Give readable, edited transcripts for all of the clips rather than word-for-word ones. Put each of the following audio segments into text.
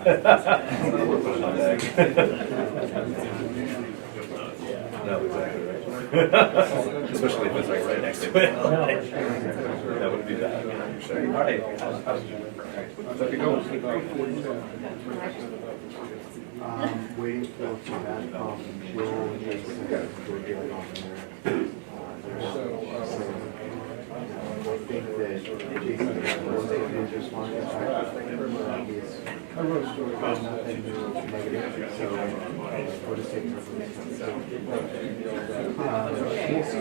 No, exactly right. Especially if it's like right next to it. That would be bad. All right. How's it going? Waiting for feedback from Will and Jason and Rodriguera on there. I think that Jason was his response is nothing negative, so for the sake of we'll see.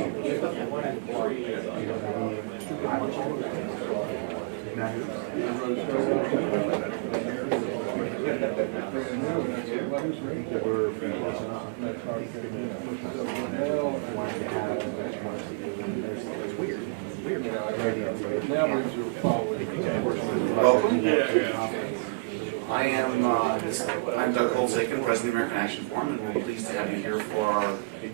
Welcome. I am I'm Doug Holzaken, President of the American Action Forum, and we're pleased to have you here for our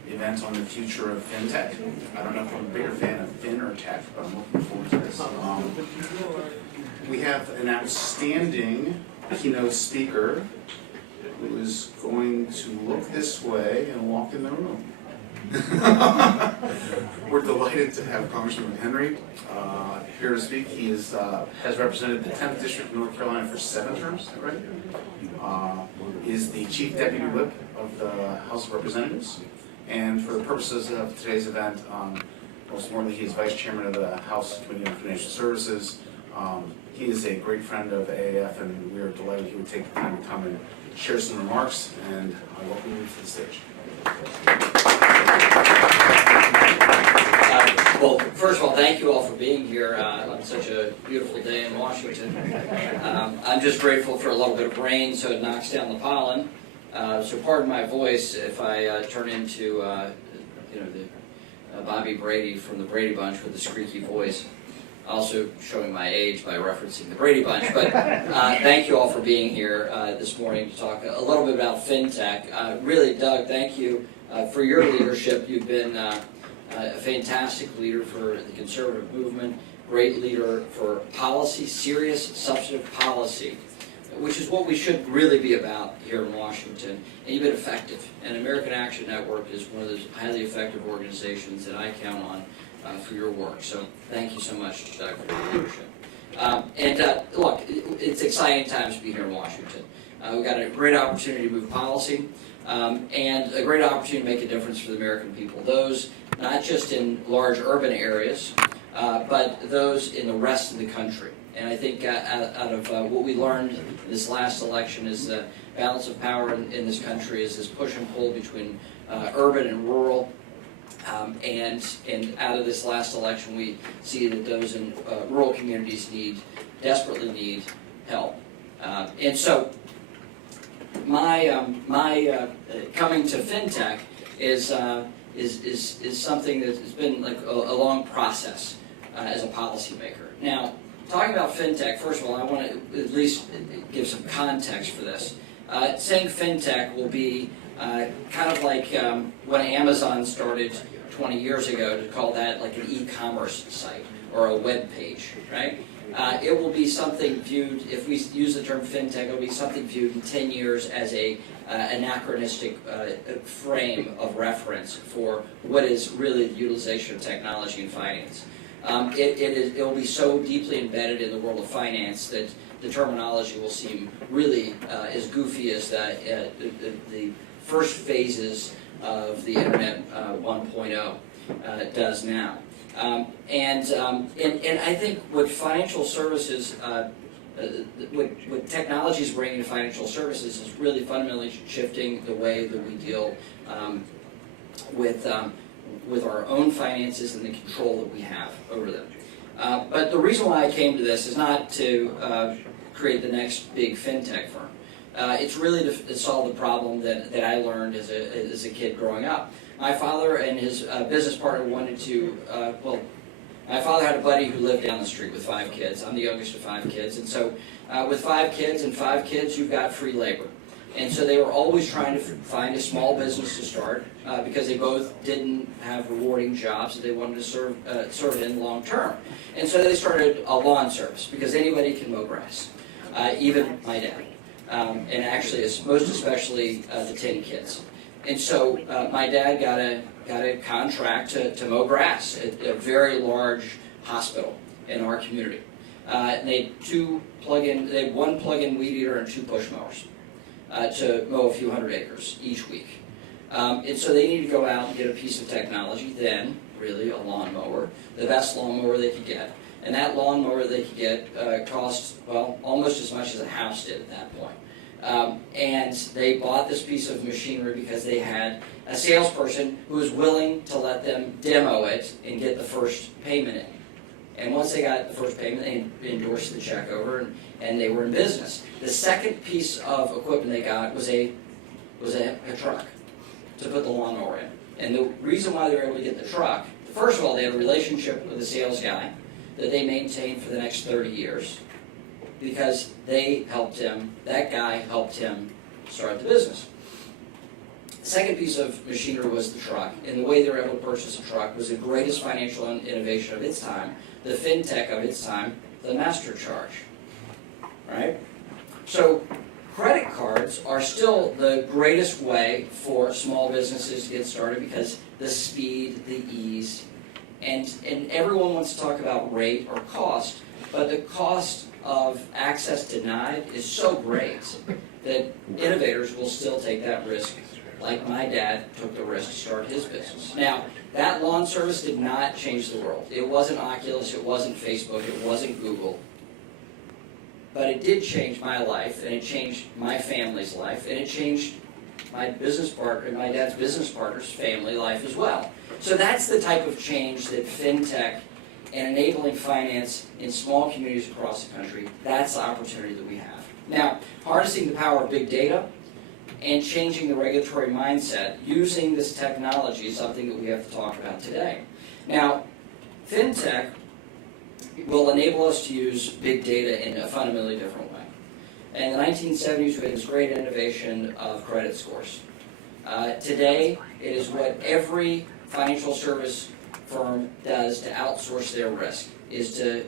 event on the future of Fintech. I don't know if I'm a bigger fan of Fin or Tech, but I'm looking forward to this. We have an outstanding keynote speaker who is going to look this way and walk in the room. We're delighted to have Congressman McHenry here to speak. He has represented the 10th District of North Carolina for 7 terms, is that right? Is the Chief Deputy Whip of the House of Representatives. And for the purposes of today's event, most importantly, he is Vice Chairman of the House Committee on Financial Services. He is a great friend of AAF, and we are delighted he would take the time to come and share some remarks, and I welcome you to the stage. Well, first of all, thank you all for being here on such a beautiful day in Washington. I'm just grateful for a little bit of rain, so it knocks down the pollen. So pardon my voice if I turn into, the Bobby Brady from the Brady Bunch with a squeaky voice. Also showing my age by referencing the Brady Bunch. But thank you all for being here this morning to talk a little bit about FinTech. Really, Doug, thank you for your leadership. You've been a fantastic leader for the conservative movement, great leader for policy, serious, substantive policy, which is what we should really be about here in Washington. And you've been effective. And American Action Network is one of those highly effective organizations that I count on for your work. So thank you so much, Doug, for your leadership. Look, it's exciting times to be here in Washington. We've got a great opportunity to move policy and a great opportunity to make a difference for the American people. Those not just in large urban areas, but those in the rest of the country. And I think out of what we learned in this last election is the balance of power in this country is this push and pull between urban and rural. And out of this last election, we see that those in rural communities desperately need help. And so, my coming to FinTech is something that has been like a long process as a policymaker. Now, talking about FinTech, first of all, I want to at least give some context for this. Saying FinTech will be kind of like when Amazon started 20 years ago to call that like an e-commerce site or a web page, right? It will be something viewed, if we use the term FinTech, it will be something viewed in 10 years as a anachronistic frame of reference for what is really the utilization of technology in finance. It will be so deeply embedded in the world of finance that the terminology will seem really as goofy as the first phases of the Internet 1.0 does now. And I think what financial services, what technology is bringing to financial services is really fundamentally shifting the way that we deal with our own finances and the control that we have over them. But the reason why I came to this is not to create the next big FinTech firm. It's really to solve the problem that I learned as a kid growing up. My father and his business partner wanted to, my father had a buddy who lived down the street with 5 kids. I'm the youngest of 5 kids. And so with 5 kids and 5 kids, you've got free labor. And so they were always trying to find a small business to start because they both didn't have rewarding jobs that they wanted to serve in long term. And so they started a lawn service because anybody can mow grass, even my dad. and actually, most especially the tin kids. And so my dad got a contract to mow grass at a very large hospital in our community. And they had one plug-in weed eater and 2 push mowers to mow a few hundred acres each week. And so they needed to go out and get a piece of technology, then really a lawnmower, the best lawnmower they could get. And that lawnmower they could get cost, well, almost as much as a house did at that point. And they bought this piece of machinery because they had a salesperson who was willing to let them demo it and get the first payment in. And once they got the first payment, they endorsed the check over, and they were in business. The second piece of equipment they got was a truck to put the lawnmower in. And the reason why they were able to get the truck, first of all, they had a relationship with the sales guy that they maintained for the next 30 years because that guy helped him start the business. The second piece of machinery was the truck, and the way they were able to purchase a truck was the greatest financial innovation of its time, the Fintech of its time, the master charge, right? So credit cards are still the greatest way for small businesses to get started because the speed, the ease, and everyone wants to talk about rate or cost, but the cost of access denied is so great that innovators will still take that risk, like my dad took the risk to start his business. Now, that lawn service did not change the world. It wasn't Oculus, it wasn't Facebook, it wasn't Google. But it did change my life, and it changed my family's life, and it changed my dad's business partner's family life as well. So that's the type of change that Fintech and enabling finance in small communities across the country, that's the opportunity that we have. Now, harnessing the power of big data and changing the regulatory mindset using this technology is something that we have to talk about today. Now, Fintech will enable us to use big data in a fundamentally different way. In the 1970s, we had this great innovation of credit scores. Today, it is what every financial service firm does to outsource their risk, is to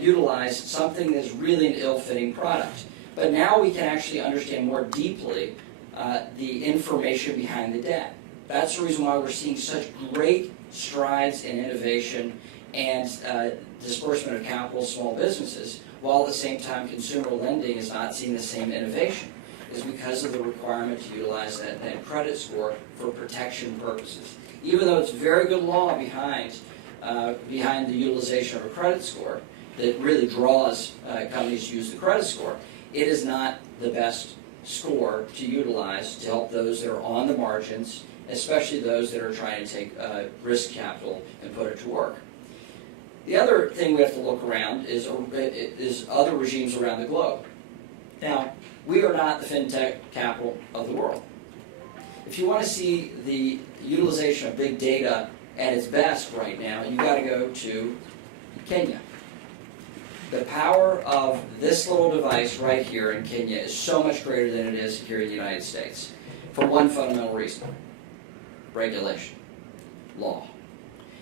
utilize something that's really an ill-fitting product. But now we can actually understand more deeply the information behind the debt. That's the reason why we're seeing such great strides in innovation and disbursement of capital to small businesses, while at the same time consumer lending is not seeing the same innovation, is because of the requirement to utilize that credit score for protection purposes. Even though it's very good law behind the utilization of a credit score that really draws companies to use the credit score, it is not the best score to utilize to help those that are on the margins, especially those that are trying to take risk capital and put it to work. The other thing we have to look around is other regimes around the globe. Now, we are not the fintech capital of the world. If you want to see the utilization of big data at its best right now, you've got to go to Kenya. The power of this little device right here in Kenya is so much greater than it is here in the United States for one fundamental reason: regulation, law.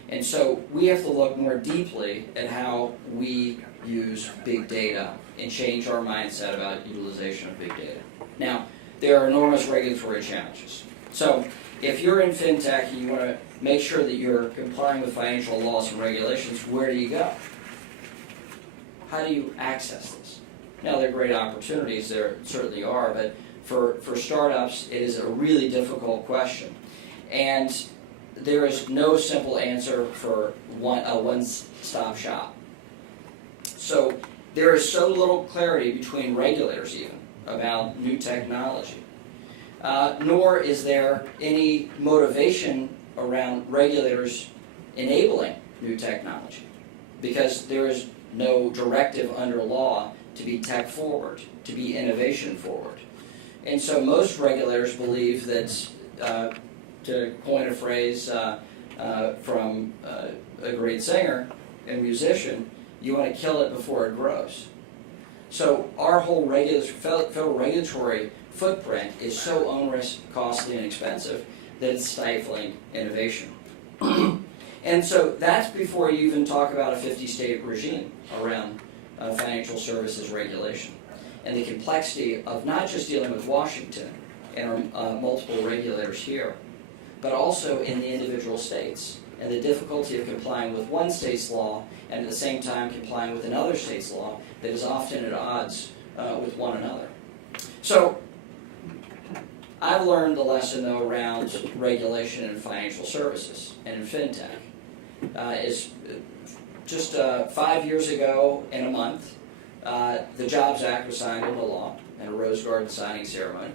And so we have to look more deeply at how we use big data and change our mindset about utilization of big data. Now, there are enormous regulatory challenges. So if you're in fintech and you want to make sure that you're complying with financial laws and regulations, where do you go? How do you access this? Now, there are great opportunities, there certainly are, but for startups, it is a really difficult question. And there is no simple answer for a one-stop shop. So there is so little clarity between regulators even about new technology, nor is there any motivation around regulators enabling new technology, because there is no directive under law to be tech forward, to be innovation forward. And so most regulators believe that, to coin a phrase from a great singer and musician, you want to kill it before it grows. So our whole federal regulatory footprint is so onerous, costly, and expensive that it's stifling innovation. And so that's before you even talk about a 50-state regime around financial services regulation. And and the complexity of not just dealing with Washington and our multiple regulators here, but also in the individual states, and the difficulty of complying with one state's law and at the same time complying with another state's law that is often at odds with one another. So I've learned the lesson, though, around regulation in financial services and in fintech. Is just 5 years ago in a month, the Jobs Act was signed into law and a Rose Garden signing ceremony.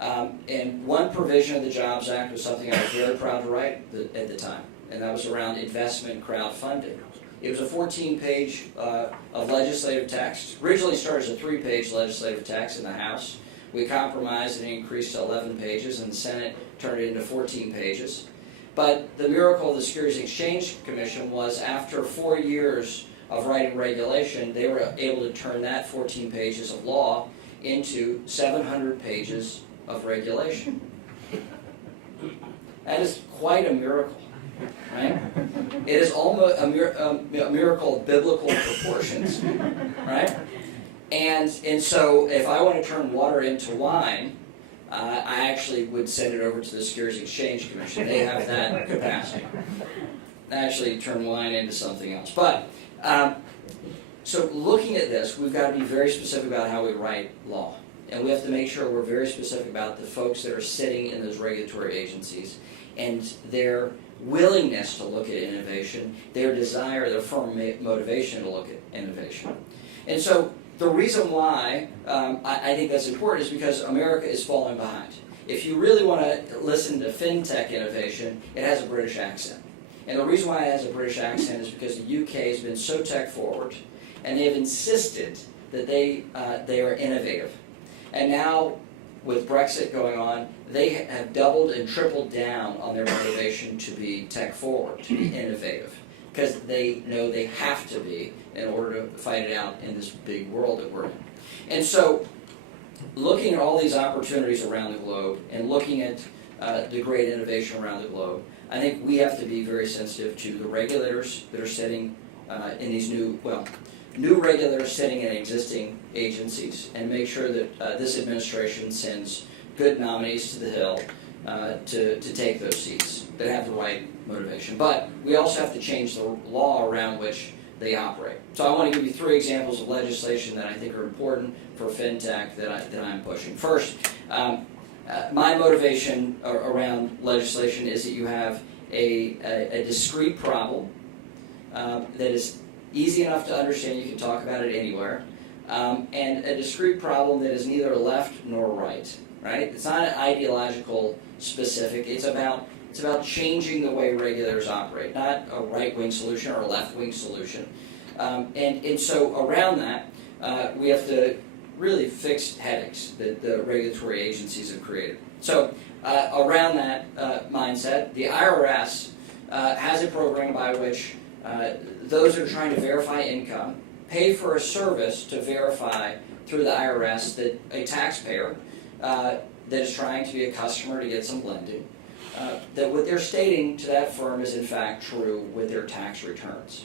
And one provision of the Jobs Act was something I was very proud to write at the time, and that was around investment crowdfunding. It was a 14-page of legislative text. Originally started as a 3-page legislative text in the House. We compromised and increased to 11 pages, and the Senate turned it into 14 pages. But the miracle of the Securities and Exchange Commission was after 4 years of writing regulation, they were able to turn that 14 pages of law into 700 pages of regulation. That is quite a miracle, right? It is almost a miracle of biblical proportions, right? And so if I want to turn water into wine, I actually would send it over to the Securities and Exchange Commission. They have that capacity. Actually turn wine into something else. But, so looking at this, we've got to be very specific about how we write law. And we have to make sure we're very specific about the folks that are sitting in those regulatory agencies and their willingness to look at innovation, their desire, their firm motivation to look at innovation. And so the reason why I think that's important is because America is falling behind. If you really want to listen to fintech innovation, it has a British accent. And the reason why it has a British accent is because the UK has been so tech forward, and they've insisted that they are innovative. And now, with Brexit going on, they have doubled and tripled down on their motivation to be tech forward, to be innovative, because they know they have to be in order to fight it out in this big world that we're in. And so, looking at all these opportunities around the globe and looking at the great innovation around the globe, I think we have to be very sensitive to the regulators that are sitting in these new regulators sitting in existing agencies, and make sure that this administration sends good nominees to the Hill to take those seats that have the right motivation. But we also have to change the law around which they operate. So I want to give you 3 examples of legislation that I think are important for fintech that I'm pushing. First, my motivation around legislation is that you have a discrete problem that is easy enough to understand, you can talk about it anywhere, and a discrete problem that is neither left nor right, right? It's not an ideological specific, it's about changing the way regulators operate, not a right-wing solution or a left-wing solution. And so around that, we have to really fix headaches that the regulatory agencies have created. So around that mindset, the IRS has a program by which those that are trying to verify income pay for a service to verify through the IRS that a taxpayer that is trying to be a customer to get some lending, that what they're stating to that firm is in fact true with their tax returns.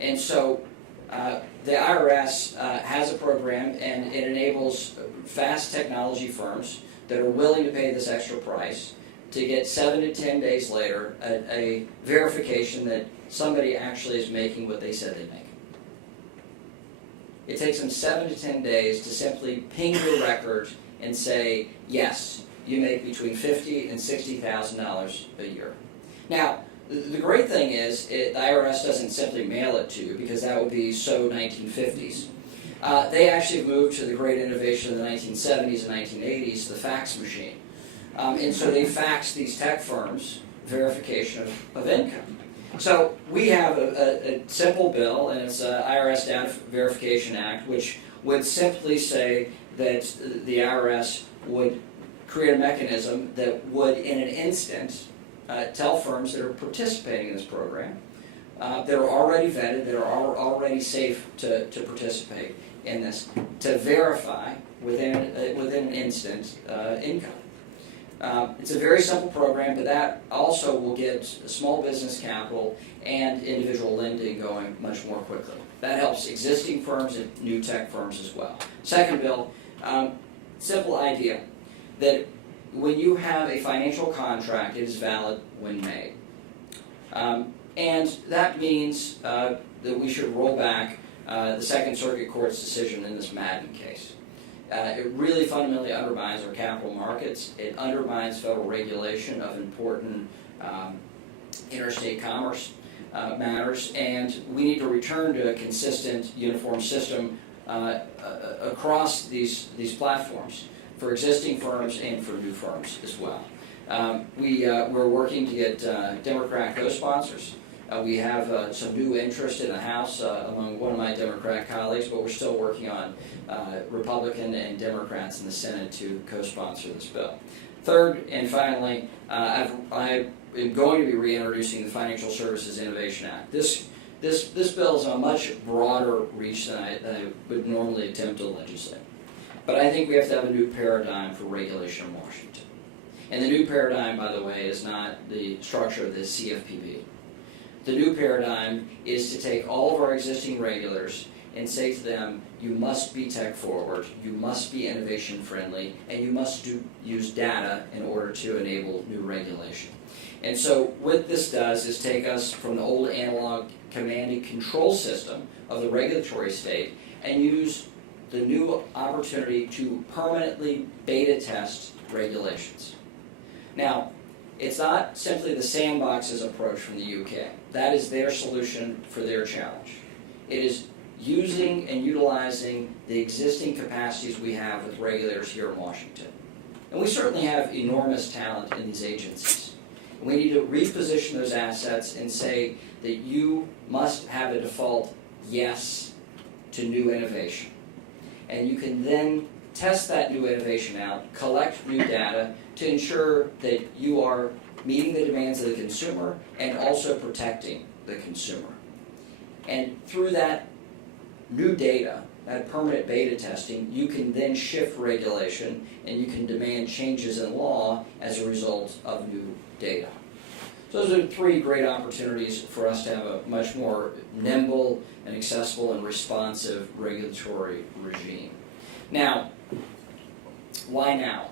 And so the IRS has a program, and it enables fast technology firms that are willing to pay this extra price to get 7 to 10 days later a verification that somebody actually is making what they said they'd make. It takes them 7 to 10 days to simply ping your record and say, yes, you make between $50,000 and $60,000 a year. Now, the great thing is, the IRS doesn't simply mail it to you, because that would be so 1950s. They actually moved to the great innovation of the 1970s and 1980s, the fax machine. And so they fax these tech firms verification of income. So we have a simple bill, and it's IRS Data Verification Act, which would simply say that the IRS would create a mechanism that would, in an instant, tell firms that are participating in this program, that are already vetted, that are already safe to participate in this, to verify within an instant income. It's a very simple program, but that also will get small business capital and individual lending going much more quickly. That helps existing firms and new tech firms as well. Second bill, simple idea that when you have a financial contract, it is valid when made. And that means that we should roll back the Second Circuit Court's decision in this Madden case. It really fundamentally undermines our capital markets. It undermines federal regulation of important interstate commerce matters, and we need to return to a consistent, uniform system across these platforms for existing firms and for new firms as well. We're working to get Democrat co-sponsors. We have some new interest in the House among one of my Democrat colleagues, but we're still working on Republican and Democrats in the Senate to co-sponsor this bill. Third and finally, I am going to be reintroducing the Financial Services Innovation Act. This bill is a much broader reach than I would normally attempt to legislate. But I think we have to have a new paradigm for regulation in Washington. And the new paradigm, by the way, is not the structure of the CFPB. The new paradigm is to take all of our existing regulators and say to them, you must be tech forward, you must be innovation friendly, and you must use data in order to enable new regulation. And so what this does is take us from the old analog command and control system of the regulatory state and use the new opportunity to permanently beta test regulations. Now, it's not simply the sandboxes approach from the UK. That is their solution for their challenge. It is using and utilizing the existing capacities we have with regulators here in Washington. And we certainly have enormous talent in these agencies. We need to reposition those assets and say that you must have a default yes to new innovation. And you can then test that new innovation out, collect new data to ensure that you are meeting the demands of the consumer and also protecting the consumer. And through that new data, that permanent beta testing, you can then shift regulation and you can demand changes in law as a result of new data. So those are three great opportunities for us to have a much more nimble and accessible and responsive regulatory regime. Now, why now?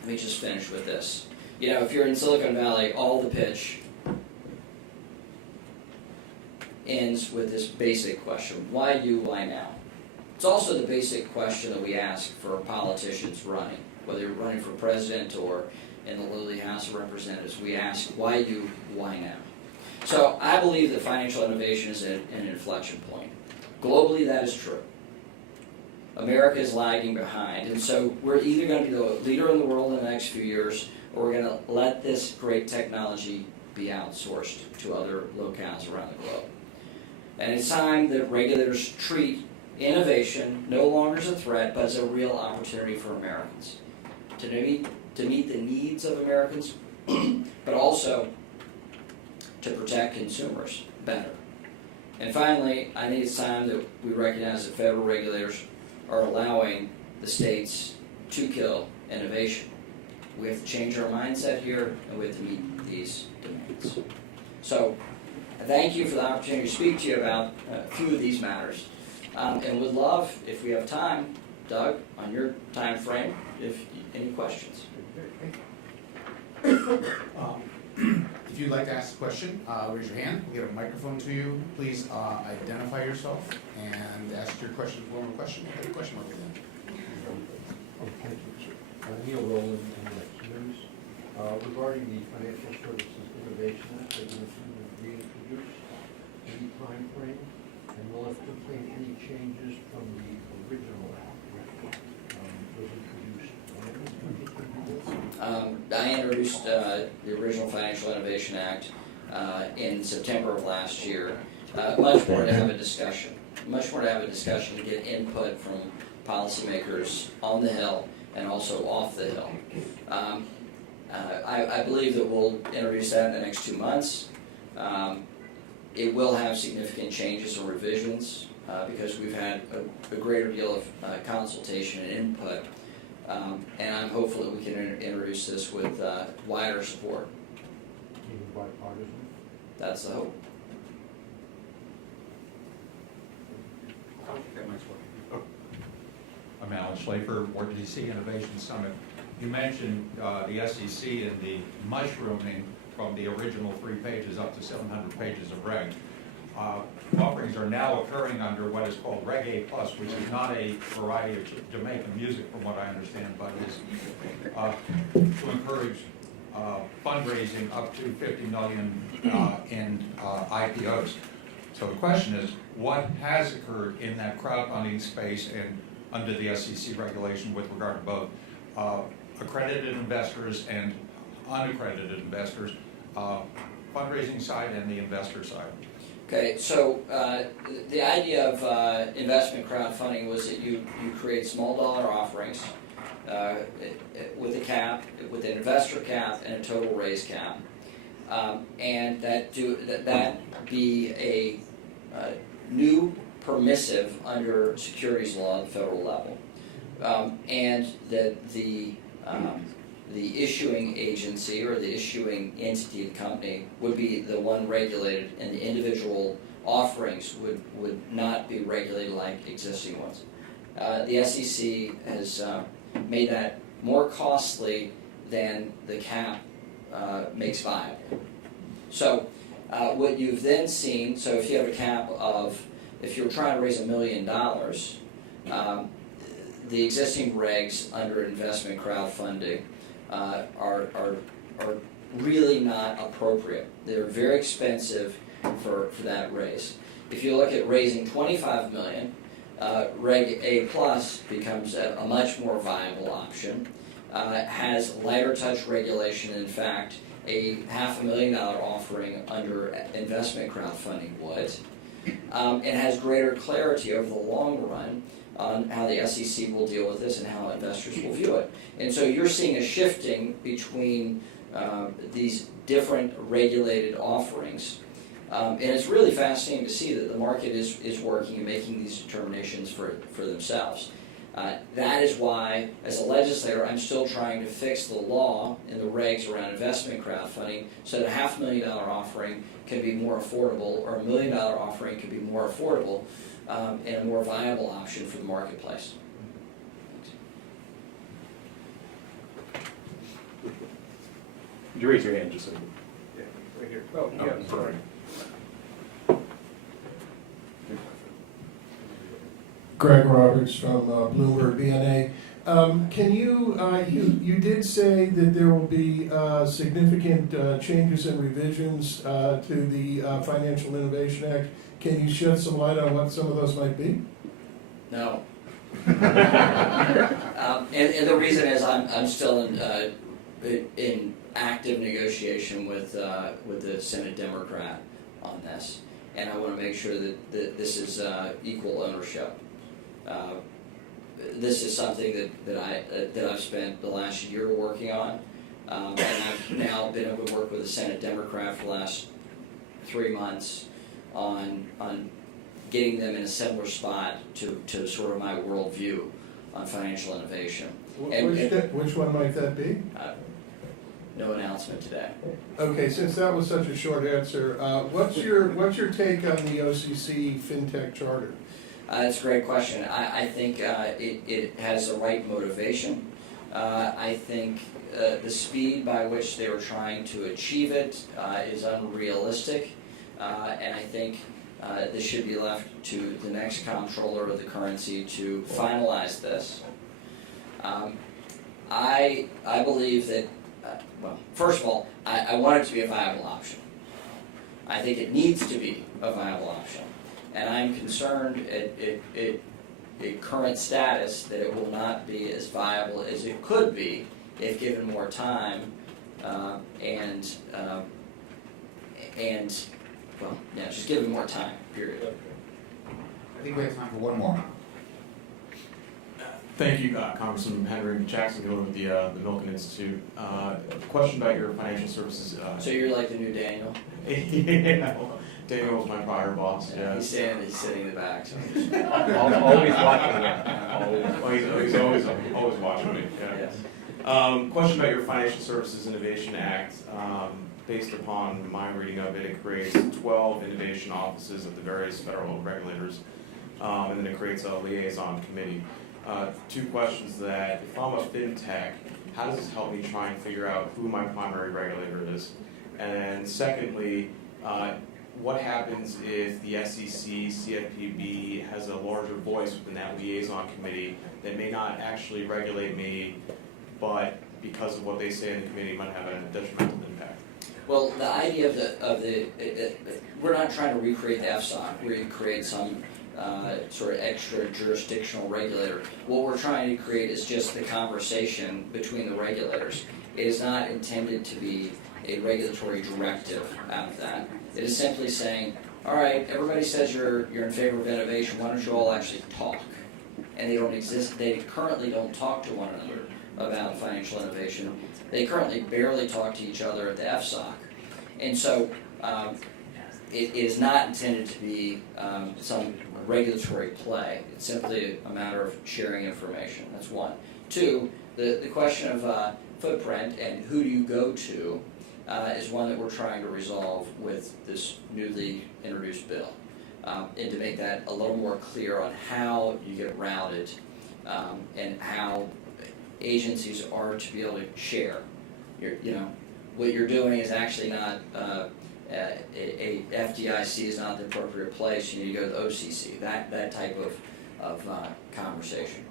Let me just finish with this. You know, if you're in Silicon Valley, all the pitch ends with this basic question: why you, why now? It's also the basic question that we ask for politicians running, whether you're running for president or in the lowly House of Representatives. We ask, why you, why now? So I believe that financial innovation is at an inflection point. Globally, that is true. America is lagging behind, and so we're either going to be the leader in the world in the next few years, or we're going to let this great technology be outsourced to other locales around the globe. And it's time that regulators treat innovation no longer as a threat, but as a real opportunity for Americans to meet the needs of Americans, but also to protect consumers better. And finally, I think it's time that we recognize that federal regulators are allowing the states to kill innovation. We have to change our mindset here, and we have to meet these demands. So, thank you for the opportunity to speak to you about a few of these matters. And would love, if we have time, Doug, on your time frame, if any questions. If you'd like to ask a question, raise your hand. We'll get a microphone to you. Please identify yourself and ask your question, form of question. We'll get a question mark then. Neil Rowland and McHenry. Regarding the Financial Services Innovation Act that you mentioned was reintroduced, any time frame, and will it contain any changes from the original act which was introduced? I introduced the original Financial Innovation Act in September of last year. Much more to have a discussion. Much more to have a discussion to get input from policymakers on the Hill and also off the Hill. I believe that we'll introduce that in the next 2 months. It will have significant changes and revisions because we've had a greater deal of consultation and input. And I'm hopeful that we can introduce this with wider support. Even bipartisan? That's the hope. I'm Alan Schlafer, Ward DC Innovation Summit. You mentioned the SEC and the mushrooming from the original 3 pages up to 700 pages of reg. Offerings are now occurring under what is called Reg A+, which is not a variety of Jamaican music from what I understand, but is to encourage fundraising up to $50 million in IPOs. So the question is, what has occurred in that crowdfunding space and under the SEC regulation with regard to both accredited investors and unaccredited investors, fundraising side and the investor side? Okay, so the idea of investment crowdfunding was that you create small dollar offerings with a cap, with an investor cap and a total raise cap, and that be a new permissive under securities law at the federal level, and that the issuing agency or the issuing entity of the company would be the one regulated, and the individual offerings would not be regulated like existing ones. The SEC has made that more costly than the cap makes viable. So what you've then seen, so if you have a cap of, if you're trying to raise $1 million, the existing regs under investment crowdfunding are really not appropriate. They're very expensive for that raise. If you look at raising $25 million, Reg A Plus becomes a much more viable option. Has lighter touch regulation. In fact, a $500,000 offering under investment crowdfunding would, and has greater clarity over the long run on how the SEC will deal with this and how investors will view it. And so you're seeing a shifting between these different regulated offerings. And it's really fascinating to see that the market is working and making these determinations for themselves. That is why, as a legislator, I'm still trying to fix the law and the regs around investment crowdfunding so that a $500,000 offering can be more affordable, or $1 million offering can be more affordable, and a more viable option for the marketplace. Could you raise your hand just so? Yeah, right here. Oh, yeah, sorry. Greg Roberts from Bloomberg BNA. Can you did say that there will be significant changes and revisions to the Financial Innovation Act. Can you shed some light on what some of those might be? No. And the reason is I'm still in active negotiation with the Senate Democrat on this, and I want to make sure that this is equal ownership. This is something that I've spent the last year working on, and I've now been able to work with the Senate Democrat for the last 3 months on getting them in a similar spot to sort of my worldview on financial innovation. Which one might that be? No announcement today. Okay, since that was such a short answer, what's your take on the OCC Fintech Charter? It's a great question. I think it has the right motivation. I think the speed by which they were trying to achieve it is unrealistic, and I think this should be left to the next comptroller of the currency to finalize this. I believe that, well, first of all, I want it to be a viable option. I think it needs to be a viable option. And I'm concerned at current status that it will not be as viable as it could be if given more time and well, yeah, just given more time, period. I think we have time for one more. Thank you, Congressman McHenry. Jackson Gillen with the Milken Institute. Question about your financial services. So you're like the new Daniel? Yeah, Daniel was my prior boss. Yeah. Yeah. He's sitting in the back. So Always watching me. He's always watching me. Yeah. yes. Question about your Financial Services Innovation Act. Based upon my reading of it, it creates 12 innovation offices at the various federal regulators. and then it creates a liaison committee. Two questions to that. If I'm a fintech, how does this help me try and figure out who my primary regulator is? And secondly, what happens if the SEC, CFPB has a larger voice within that liaison committee that may not actually regulate me, but because of what they say in the committee might have a detrimental impact? Well, the idea of the we're not trying to recreate the FSOC, we create some sort of extra jurisdictional regulator. What we're trying to create is just the conversation between the regulators. It is not intended to be a regulatory directive out of that. It is simply saying, all right, everybody says you're in favor of innovation, why don't you all actually talk? And they don't exist, they currently don't talk to one another about financial innovation. They currently barely talk to each other at the FSOC. And so it is not intended to be some regulatory play. It's simply a matter of sharing information. That's one. Two, the question of footprint and who do you go to is one that we're trying to resolve with this newly introduced bill. And to make that a little more clear on how you get routed and how agencies are to be able to share. What you're doing is actually not a FDIC is not the appropriate place. You need to go to the OCC. That type of conversation.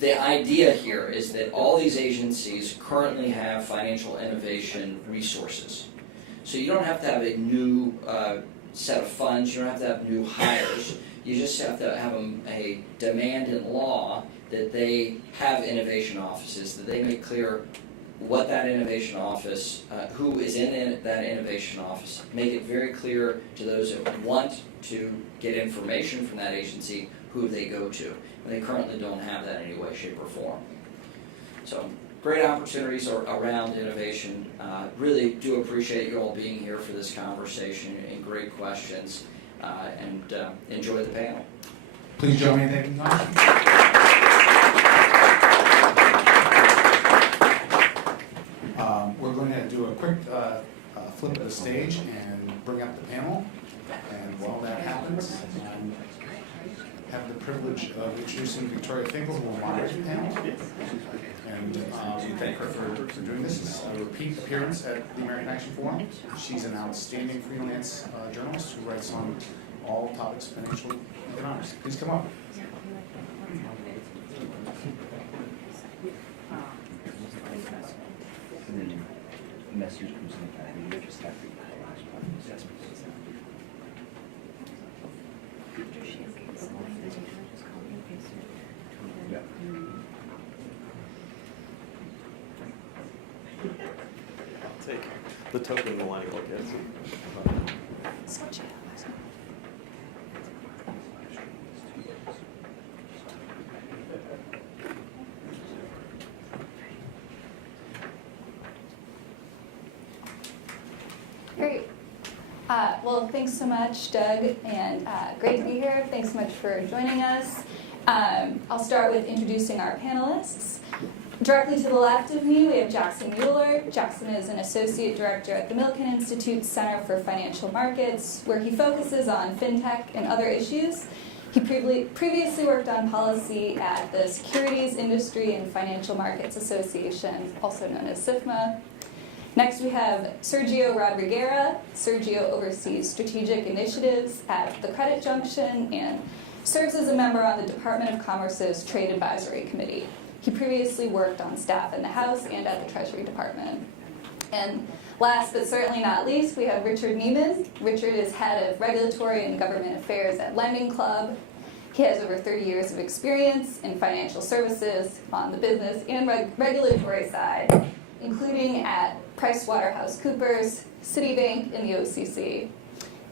The idea here is that all these agencies currently have financial innovation resources. So you don't have to have a new set of funds. You don't have to have new hires. You just have to have a demand in law that they have innovation offices, that they make clear what that innovation office, who is in that innovation office, make it very clear to those that want to get information from that agency who they go to. And they currently don't have that in any way, shape, or form. So great opportunities around innovation. Really do appreciate you all being here for this conversation and great questions. And enjoy the panel. Please join me in thanking Congressman. We're going to do a quick flip of the stage and bring up the panel. And while that happens, I have the privilege of introducing Victoria Finkel, who will moderate the panel. And thank her for doing this. It's a repeat appearance at the American Action Forum. She's an outstanding freelance journalist who writes on all topics of financial economics. Please come up. Message comes in the back, you just have to yeah. I'll take the token millennial kids. Great. Well, thanks so much, Doug, and great to be here. Thanks so much for joining us. I'll start with introducing our panelists. Directly to the left of me, we have Jackson Mueller. Jackson is an associate director at the Milken Institute's Center for Financial Markets, where he focuses on fintech and other issues. He previously worked on policy at the Securities Industry and Financial Markets Association, also known as SIFMA. Next, we have Sergio Rodriguera. Sergio oversees strategic initiatives at the Credit Junction and serves as a member on the Department of Commerce's Trade Advisory Committee. He previously worked on staff in the House and at the Treasury Department. And last but certainly not least, we have Richard Neiman. Richard is head of regulatory and government affairs at Lending Club. He has over 30 years of experience in financial services on the business and regulatory side, including at PricewaterhouseCoopers, Citibank, and the OCC.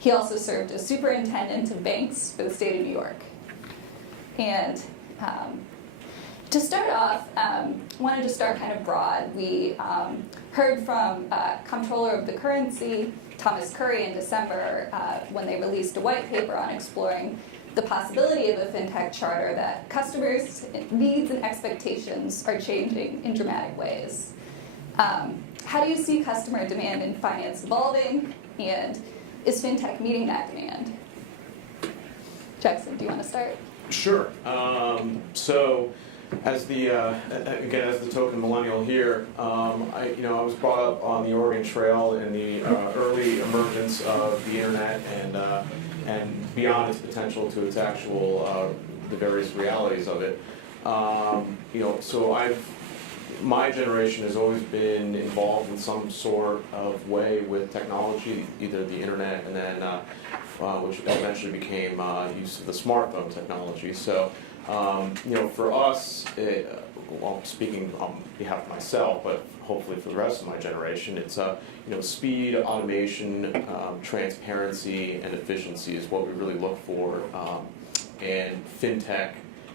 He also served as superintendent of banks for the state of New York. And to start off, wanted to start kind of broad. We heard from Comptroller of the Currency, Thomas Curry, in December when they released a white paper on exploring the possibility of a fintech charter that customers' needs and expectations are changing in dramatic ways. How do you see customer demand in finance evolving, and is fintech meeting that demand? Jackson, do you want to start? Sure. So, as the again as the token millennial here, I was brought up on the Oregon Trail in the early emergence of the internet and beyond its potential to its actual the various realities of it. So my generation has always been involved in some sort of way with technology, either the internet and then which eventually became use of the smartphone technology. So, for us, speaking on behalf of myself, but hopefully for the rest of my generation, it's speed, automation, transparency, and efficiency is what we really look for, and fintech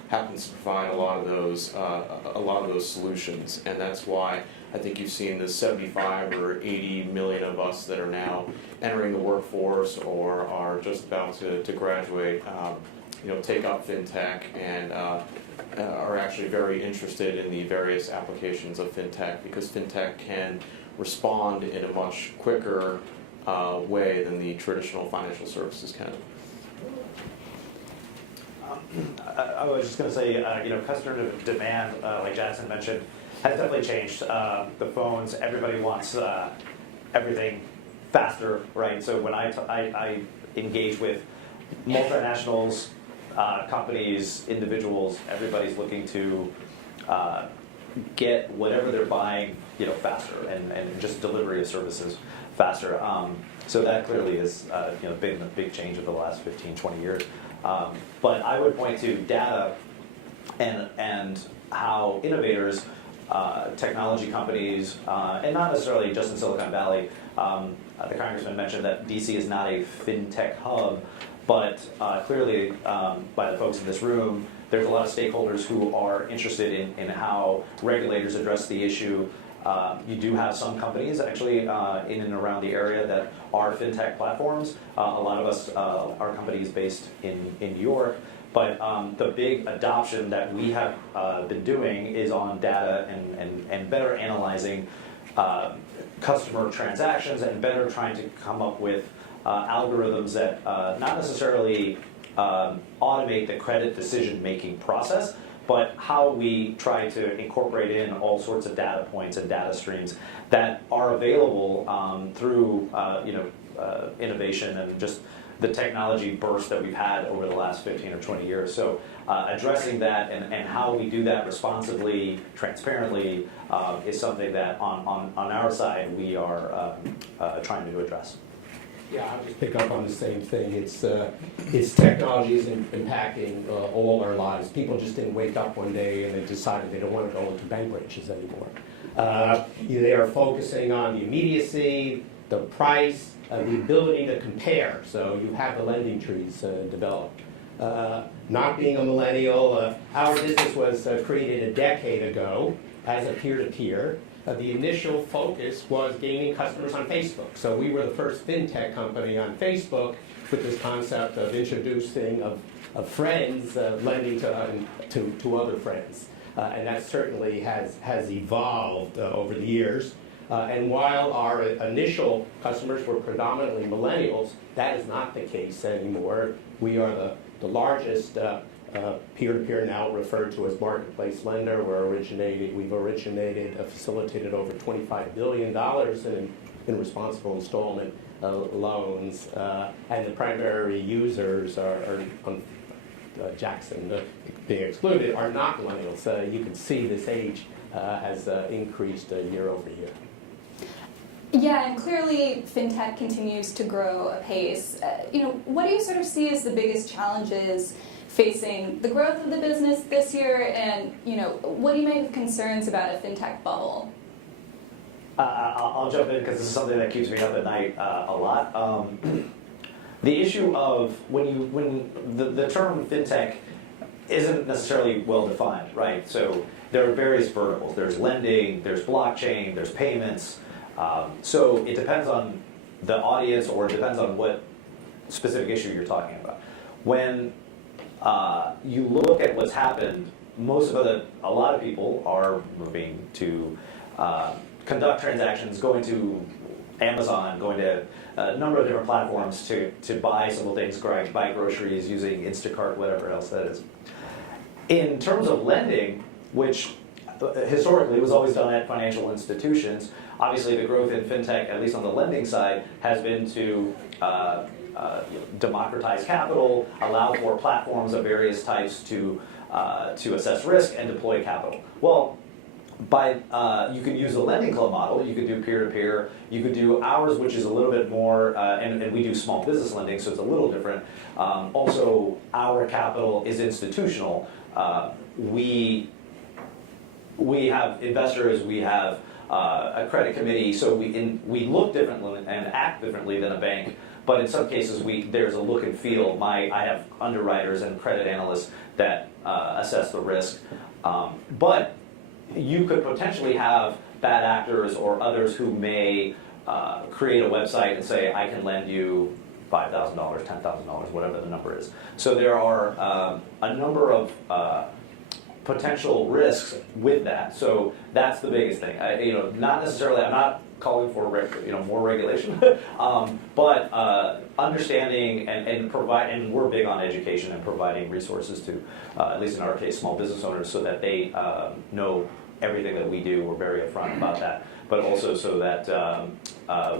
happens to provide a lot of those solutions, and that's why I think you've seen the 75 or 80 million of us that are now entering the workforce or are just about to graduate, take up fintech and are actually very interested in the various applications of fintech, because fintech can respond in a much quicker way than the traditional financial services can. I was just going to say, customer demand, like Jackson mentioned, has definitely changed. The phones, everybody wants everything faster, right? So when I engage with multinationals, companies, individuals, everybody's looking to get whatever they're buying, faster, and just delivery of services faster. So that clearly is, been a big change over the last 15, 20 years. But I would point to data and how innovators, technology companies, and not necessarily just in Silicon Valley. The Congressman mentioned that DC is not a fintech hub, but clearly by the folks in this room, there's a lot of stakeholders who are interested in how regulators address the issue. You do have some companies actually in and around the area that are fintech platforms. A lot of us, our company is based in New York, but the big adoption that we have been doing is on data and better analyzing customer transactions and better trying to come up with algorithms that not necessarily automate the credit decision-making process, but how we try to incorporate in all sorts of data points and data streams that are available through innovation and just the technology burst that we've had over the last 15 or 20 years. So addressing that and how we do that responsibly, transparently, is something that on our side we are trying to address. Yeah, I'll just pick up on the same thing. It's technology is impacting all our lives. People just didn't wake up one day and they decided they don't want to go into bank branches anymore. They are focusing on the immediacy, the price, the ability to compare. So you have the lending trees developed. Not being a millennial, our business was created a decade ago as a peer-to-peer. The initial focus was gaining customers on Facebook. So we were the first fintech company on Facebook with this concept of introducing of friends lending to other friends. And that certainly has evolved over the years. And while our initial customers were predominantly millennials, that is not the case anymore. We are the largest peer-to-peer, now referred to as marketplace lender. We've facilitated over $25 billion in responsible installment loans, and the primary users are Jackson being excluded, are not millennials. You can see this age has increased year over year. Yeah, and clearly fintech continues to grow apace. What do you sort of see as the biggest challenges facing the growth of the business this year, and what do you make of concerns about a fintech bubble? I'll jump in because this is something that keeps me up at night a lot. The issue of when the term fintech isn't necessarily well defined, right? So there are various verticals. There's lending, there's blockchain, there's payments. So it depends on the audience, or it depends on what specific issue you're talking about. When you look at what's happened, a lot of people are moving to conduct transactions, going to Amazon, going to a number of different platforms to buy simple things, buy groceries using Instacart, whatever else that is. In terms of lending, which historically was always done at financial institutions, obviously the growth in fintech, at least on the lending side, has been to democratize capital, allow for platforms of various types to assess risk and deploy capital. Well, you could use the lending club model, you could do peer-to-peer, you could do ours, which is a little bit more, and we do small business lending, so it's a little different. Also, our capital is institutional. We have investors, we have a credit committee, so we look differently and act differently than a bank. But in some cases, there's a look and feel. I have underwriters and credit analysts that assess the risk. But you could potentially have bad actors or others who may create a website and say, I can lend you $5,000, $10,000, whatever the number is. So there are a number of potential risks with that. So that's the biggest thing. Not necessarily, I'm not calling for more regulation, but understanding and provide, and we're big on education and providing resources to, at least in our case, small business owners, so that they know everything that we do. We're very upfront about that, but also so that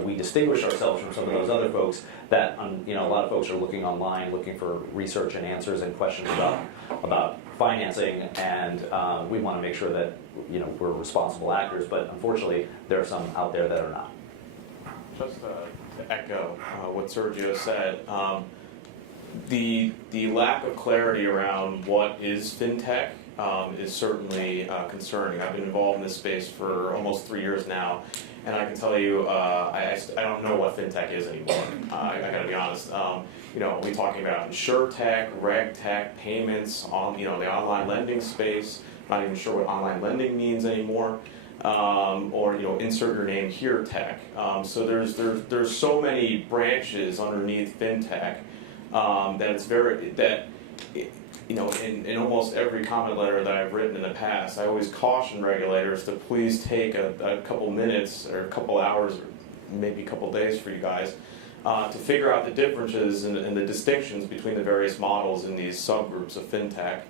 we distinguish ourselves from some of those other folks that a lot of folks are looking online, looking for research and answers and questions about financing, and we want to make sure that we're responsible actors. But unfortunately, there are some out there that are not. Just to echo what Sergio said, the lack of clarity around what is fintech is certainly concerning. I've been involved in this space for almost 3 years now, and I can tell you, I don't know what fintech is anymore. I got to be honest. Are we talking about insurtech, regtech, payments, on the online lending space? Not even sure what online lending means anymore. Or insert your name here tech. So there's so many branches underneath fintech that it's in almost every comment letter that I've written in the past, I always caution regulators to please take a couple minutes or a couple hours or maybe a couple days for you guys to figure out the differences and the distinctions between the various models in these subgroups of fintech.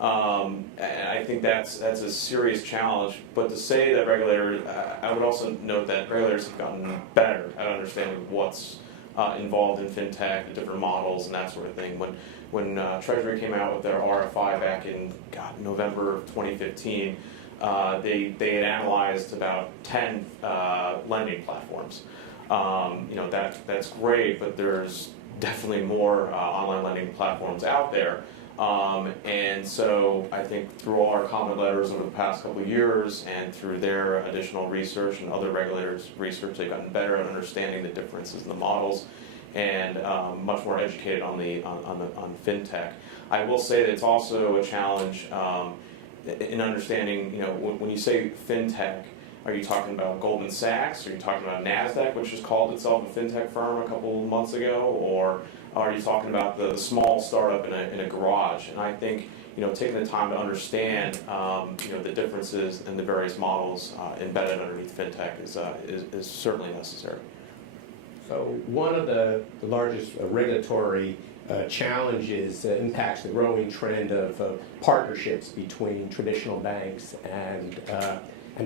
And I think that's a serious challenge. But to say that regulators, I would also note that regulators have gotten better at understanding what's involved in fintech, the different models, and that sort of thing. When Treasury came out with their RFI back in November of 2015, they had analyzed about 10 lending platforms. That's great, but there's definitely more online lending platforms out there. And so I think through all our comment letters over the past couple of years and through their additional research and other regulators' research, they've gotten better at understanding the differences in the models and much more educated on fintech. I will say that it's also a challenge in understanding, when you say fintech, are you talking about Goldman Sachs? Are you talking about NASDAQ, which just called itself a fintech firm a couple months ago? Or are you talking about the small startup in a garage? And I think taking the time to understand the differences in the various models embedded underneath fintech is certainly necessary. So one of the largest regulatory challenges impacts the growing trend of partnerships between traditional banks and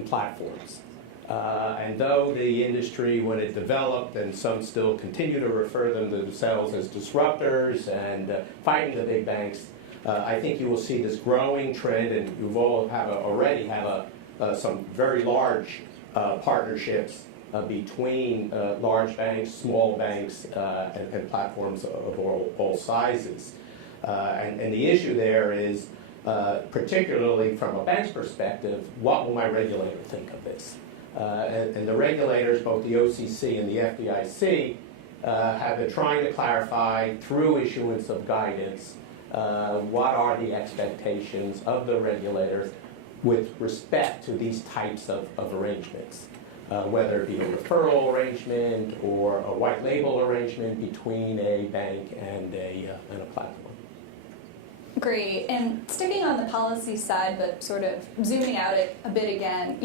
platforms. And though the industry, when it developed, and some still continue to refer them to themselves as disruptors and fighting the big banks, I think you will see this growing trend, and you've all already have some very large partnerships between large banks, small banks, and platforms of all sizes. And the issue there is, particularly from a bank's perspective, what will my regulator think of this? And the regulators, both the OCC and the FDIC, have been trying to clarify through issuance of guidance what are the expectations of the regulators with respect to these types of arrangements, whether it be a referral arrangement or a white label arrangement between a bank and a platform. Great. And sticking on the policy side, but sort of zooming out a bit again,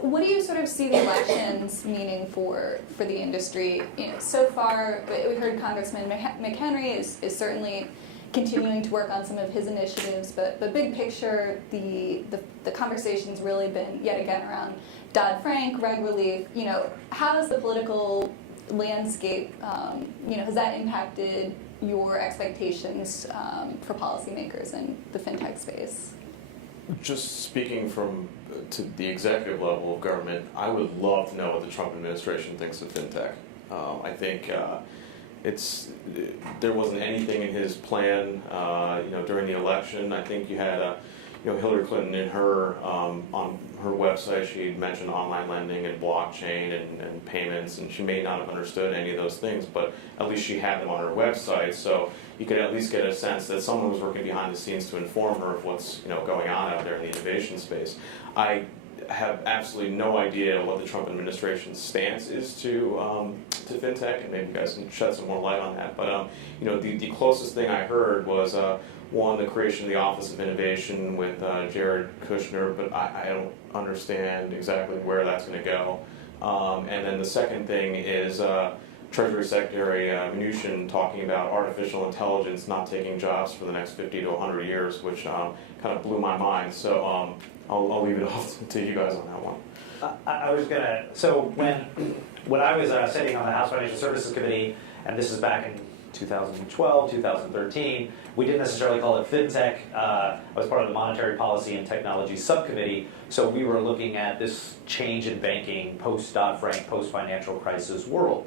What do you sort of see the elections meaning for the industry? So far, we heard Congressman McHenry is certainly continuing to work on some of his initiatives, but big picture, the conversation's really been yet again around Dodd-Frank, reg relief. How has the political landscape, has that impacted your expectations for policymakers in the fintech space? Just speaking to the executive level of government, I would love to know what the Trump administration thinks of fintech. I think there wasn't anything in his plan, during the election. I think you had, Hillary Clinton in on her website, she mentioned online lending and blockchain and payments, and she may not have understood any of those things, but at least she had them on her website, so you could at least get a sense that someone was working behind the scenes to inform her of what's going on out there in the innovation space. I have absolutely no idea what the Trump administration's stance is to fintech, and maybe you guys can shed some more light on that. But the closest thing I heard was one, the creation of the Office of Innovation with Jared Kushner, but I don't understand exactly where that's going to go. And then the second thing is Treasury Secretary Mnuchin talking about artificial intelligence not taking jobs for the next 50 to 100 years, which kind of blew my mind. So I'll leave it off to you guys on that one. I was gonna. So when I was sitting on the House Financial Services Committee, and this is back in 2012, 2013, we didn't necessarily call it fintech. I was part of the Monetary Policy and Technology Subcommittee, so we were looking at this change in banking post Dodd-Frank, post financial crisis world.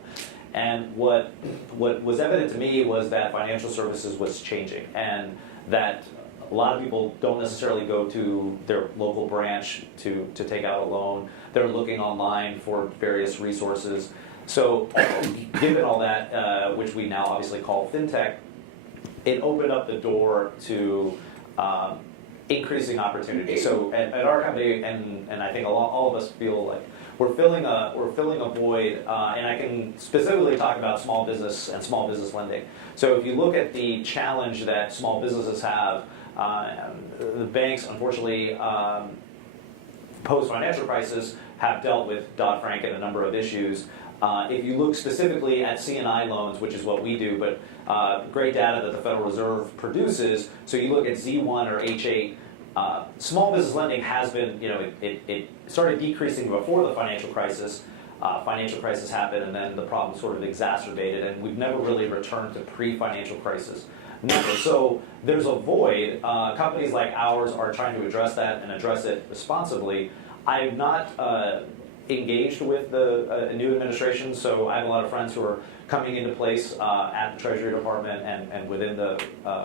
And what was evident to me was that financial services was changing, and that a lot of people don't necessarily go to their local branch to take out a loan. They're looking online for various resources. So given all that, which we now obviously call fintech, it opened up the door to increasing opportunity. So at our company, and I think all of us feel like we're filling a void, and I can specifically talk about small business and small business lending. So if you look at the challenge that small businesses have, the banks, unfortunately, post-financial crisis, have dealt with Dodd-Frank and a number of issues. If you look specifically at C&I loans, which is what we do, but great data that the Federal Reserve produces, so you look at Z1 or H8, small business lending has been, it started decreasing before the financial crisis. Financial crisis happened, and then the problem sort of exacerbated, and we've never really returned to pre-financial crisis. Never. So there's a void. Companies like ours are trying to address that and address it responsibly. I'm not engaged with the new administration, so I have a lot of friends who are coming into place at the Treasury Department and within the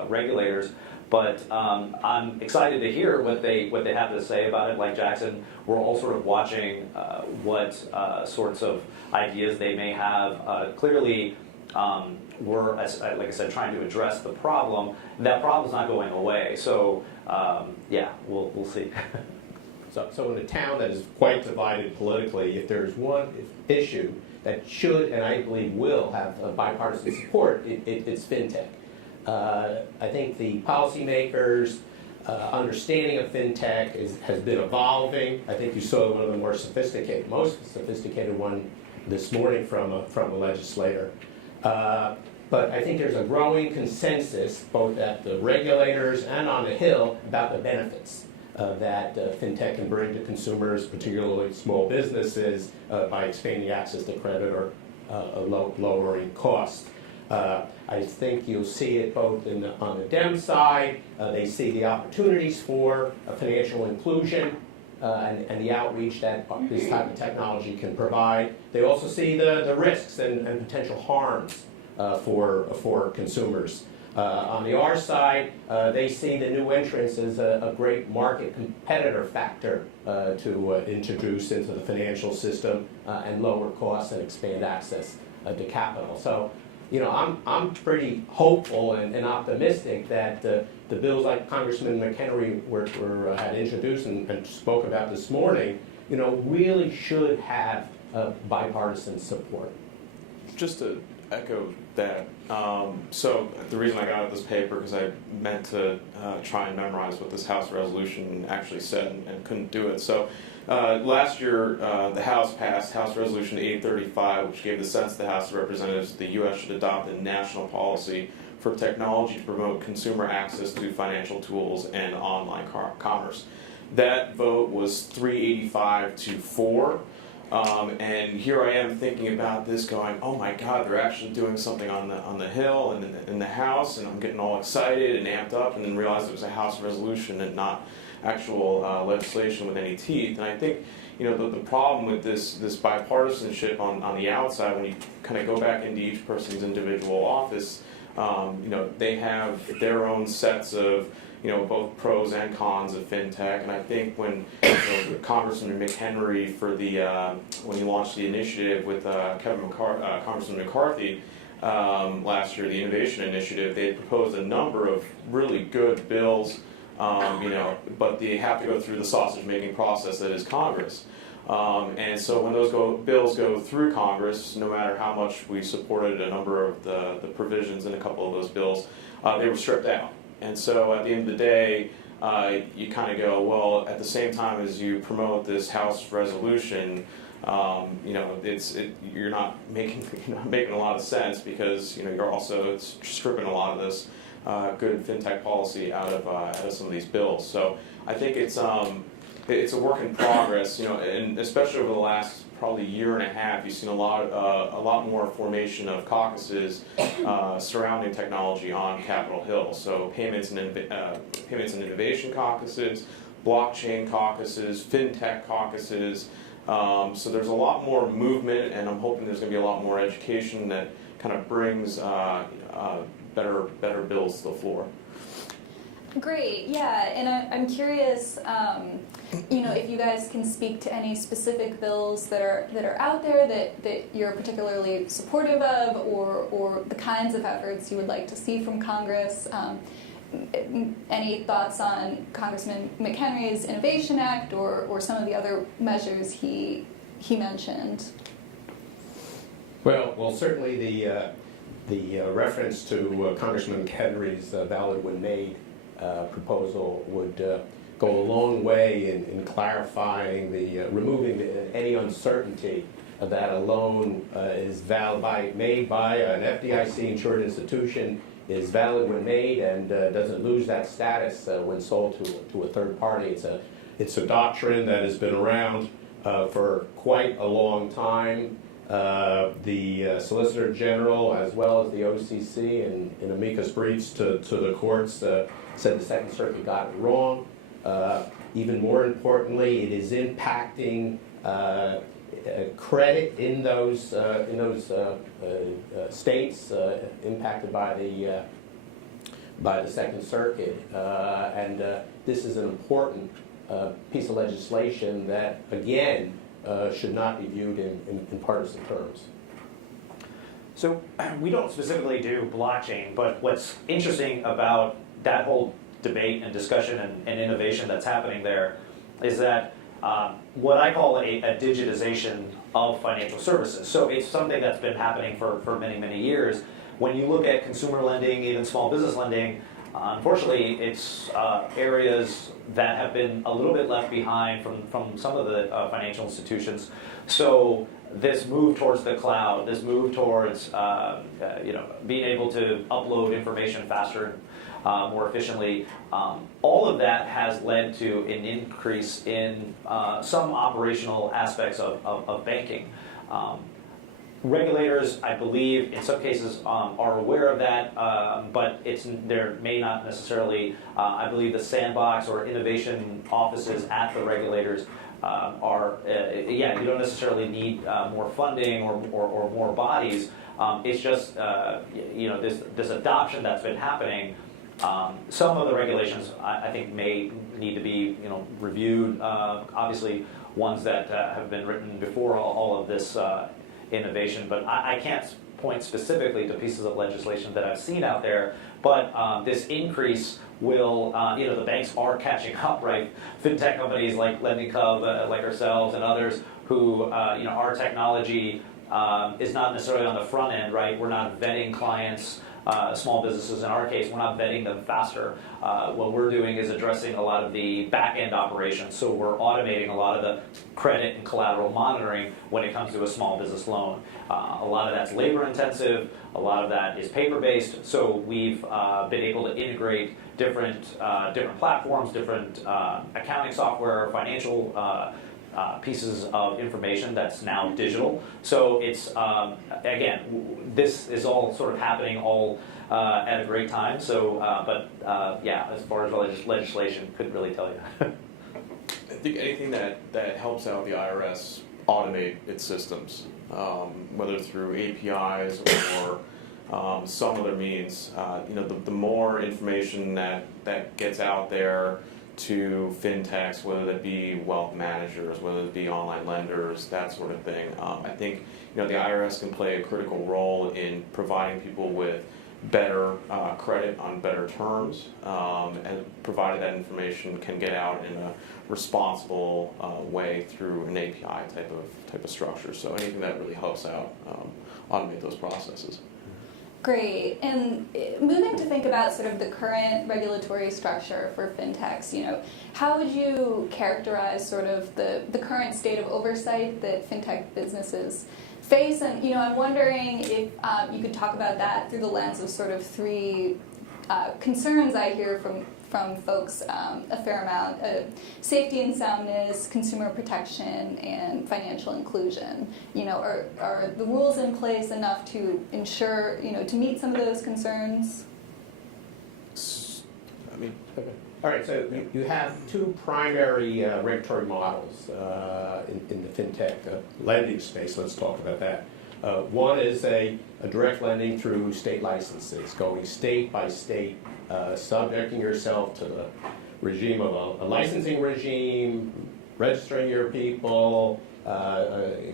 regulators. But I'm excited to hear what they have to say about it. Like Jackson, we're all sort of watching what sorts of ideas they may have. Clearly, we're, like I said, trying to address the problem. That problem's not going away. So yeah, we'll see. So in a town that is quite divided politically, if there's one issue that should, and I believe will, have bipartisan support, it's fintech. I think the policymakers' understanding of fintech has been evolving. I think you saw one of the most sophisticated one this morning from a legislator. But I think there's a growing consensus, both at the regulators and on the Hill, about the benefits that fintech can bring to consumers, particularly small businesses, by expanding access to credit or lowering costs. I think you'll see it both on the Dem side. They see the opportunities for financial inclusion and the outreach that this type of technology can provide. They also see the risks and potential harms for consumers. On the R side, they see the new entrants as a great market competitor factor to introduce into the financial system and lower costs and expand access to capital. So, I'm pretty hopeful and optimistic that the bills like Congressman McHenry had introduced and spoke about this morning, really should have bipartisan support. Just to echo that. So the reason I got out this paper, because I meant to try and memorize what this House resolution actually said and couldn't do it. So last year, the House passed House Resolution 835, which gave the sense to the House of Representatives that the U.S. should adopt a national policy for technology to promote consumer access to financial tools and online commerce. That vote was 385 to 4. And here I am thinking about this going, oh my God, they're actually doing something on the Hill and in the House, and I'm getting all excited and amped up, and then realized it was a House resolution and not actual legislation with any teeth. And I think, the problem with this bipartisanship on the outside, when you kind of go back into each person's individual office, they have their own sets of both pros and cons of fintech. And I think when Congressman McHenry when he launched the initiative with Congressman McCarthy last year, the Innovation Initiative, they had proposed a number of really good bills, but they have to go through the sausage-making process that is Congress. And so when those bills go through Congress, no matter how much we supported a number of the provisions in a couple of those bills, they were stripped out. And so at the end of the day, you kind of go, well, at the same time as you promote this House resolution, you're not making a lot of sense, because you're also stripping a lot of this good fintech policy out of some of these bills. So I think it's a work in progress, and especially over the last probably year and a half, you've seen a lot more formation of caucuses surrounding technology on Capitol Hill. So payments and innovation caucuses, blockchain caucuses, fintech caucuses. So there's a lot more movement, and I'm hoping there's going to be a lot more education that kind of brings better bills to the floor. Great, yeah, and I'm curious, if you guys can speak to any specific bills that are out there that you're particularly supportive of, or the kinds of efforts you would like to see from Congress. Any thoughts on Congressman McHenry's Innovation Act, or some of the other measures he mentioned? Well, certainly the reference to Congressman McHenry's valid when made proposal would go a long way in clarifying removing any uncertainty that a loan is made by an FDIC insured institution, is valid when made, and doesn't lose that status when sold to a third party. It's a doctrine that has been around for quite a long time. The Solicitor General, as well as the OCC, in amicus briefs to the courts, said the Second Circuit got it wrong. Even more importantly, it is impacting credit in those states impacted by the Second Circuit, and this is an important piece of legislation that, again, should not be viewed in partisan terms. So we don't specifically do blockchain, but what's interesting about that whole debate and discussion and innovation that's happening there is that what I call a digitization of financial services. So it's something that's been happening for many, many years. When you look at consumer lending, even small business lending, unfortunately, it's areas that have been a little bit left behind from some of the financial institutions. So this move towards the cloud, this move towards being able to upload information faster, more efficiently, all of that has led to an increase in some operational aspects of banking. Regulators, I believe, in some cases are aware of that, but there may not necessarily, I believe the sandbox or innovation offices at the regulators you don't necessarily need more funding or more bodies. It's just, this adoption that's been happening. Some of the regulations, I think, may need to be, reviewed. Obviously, ones that have been written before all of this innovation, but I can't point specifically to pieces of legislation that I've seen out there. But this increase will, the banks are catching up, right? Fintech companies like Lending Club, like ourselves and others, who, our technology is not necessarily on the front end, right? We're not vetting clients, small businesses in our case, we're not vetting them faster. What we're doing is addressing a lot of the back end operations. So we're automating a lot of the credit and collateral monitoring when it comes to a small business loan. A lot of that's labor intensive, a lot of that is paper based. So we've been able to integrate different platforms, different accounting software, financial pieces of information that's now digital. So it's, again, this is all sort of happening all at a great time. So, yeah, as far as legislation, couldn't really tell you. I think anything that helps out the IRS automate its systems, whether through APIs or some other means, the more information that gets out there to fintechs, whether that be wealth managers, whether it be online lenders, that sort of thing. I think the IRS can play a critical role in providing people with better credit on better terms, and provided that information can get out in a responsible way through an API type of structure. So anything that really helps out automate those processes. Great. And moving to think about sort of the current regulatory structure for fintechs, how would you characterize sort of the current state of oversight that fintech businesses face? And I'm wondering if you could talk about that through the lens of sort of three concerns I hear from folks a fair amount: safety and soundness, consumer protection, and financial inclusion. Are the rules in place enough to ensure, to meet some of those concerns? All right, so you have two primary regulatory models in the fintech lending space. Let's talk about that. One is a direct lending through state licenses, going state by state, subjecting yourself to the regime of a licensing regime, registering your people,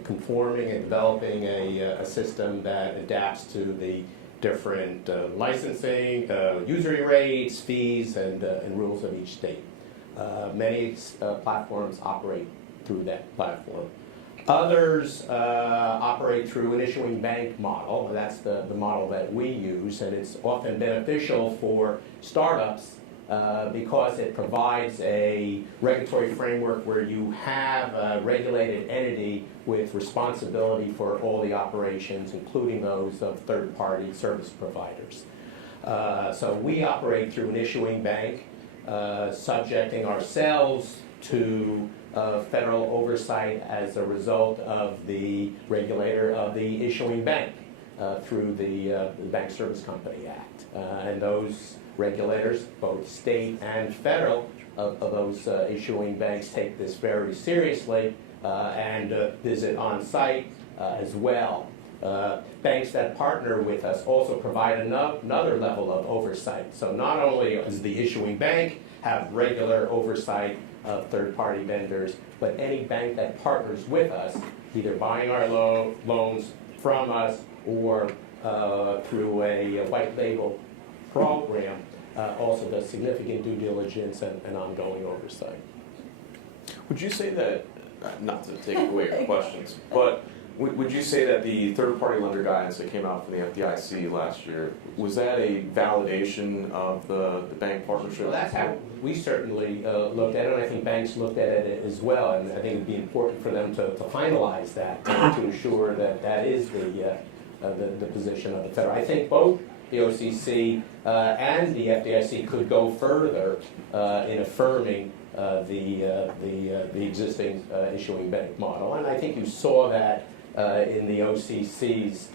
conforming and developing a system that adapts to the different licensing, usury rates, fees, and rules of each state. Many platforms operate through that platform. Others operate through an issuing bank model. That's the model that we use, and it's often beneficial for startups because it provides a regulatory framework where you have a regulated entity with responsibility for all the operations, including those of third-party service providers. So we operate through an issuing bank, subjecting ourselves to federal oversight as a result of the regulator of the issuing bank through the Bank Service Company Act. And those regulators, both state and federal, of those issuing banks take this very seriously and visit on site as well. Banks that partner with us also provide another level of oversight. So not only does the issuing bank have regular oversight of third-party vendors, but any bank that partners with us, either buying our loans from us or through a white label program, also does significant due diligence and ongoing oversight. Would you say that, not to take away your questions, but would you say that the third-party lender guidance that came out from the FDIC last year, was that a validation of the bank partnership? Well, that's how we certainly looked at it, and I think banks looked at it as well, and I think it would be important for them to finalize that to ensure that that is the position of the Fed. I think both the OCC and the FDIC could go further in affirming the existing issuing bank model, and I think you saw that in the OCC's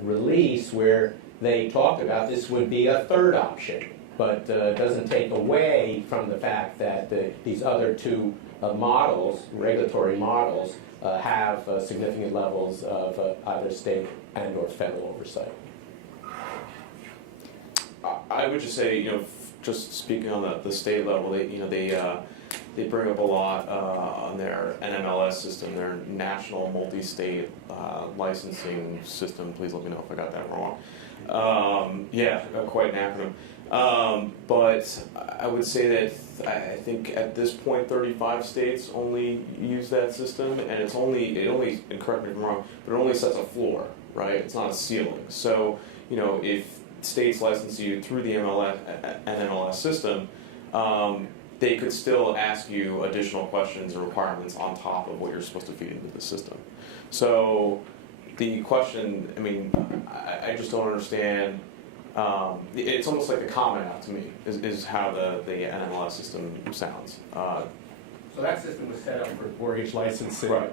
release, where they talked about this would be a third option, but doesn't take away from the fact that these other two models, regulatory models, have significant levels of either state and or federal oversight. I would just say, just speaking on the state level, they bring up a lot on their NMLS system, their National Multi-State Licensing System. Please let me know if I got that wrong. Yeah, quite an acronym. But I would say that I think at this point 35 states only use that system, and it only, and correct me if I'm wrong, but it only sets a floor, right? It's not a ceiling. So, if states license you through the NMLS system, they could still ask you additional questions or requirements on top of what you're supposed to feed into the system. So the question, I just don't understand. It's almost like a comment out to me, is how the NMLS system sounds. So that system was set up for mortgage licensing. Right.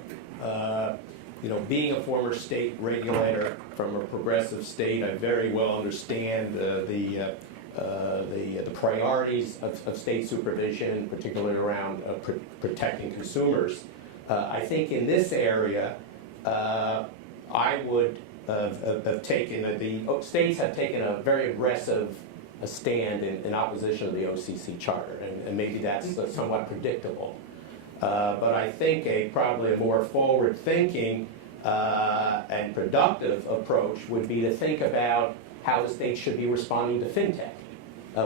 Being a former state regulator from a progressive state, I very well understand the priorities of state supervision, particularly around protecting consumers. I think in this area, I would have taken, the states have taken a very aggressive stand in opposition of the OCC charter, and maybe that's somewhat predictable. But I think probably a more forward-thinking and productive approach would be to think about how the states should be responding to fintech,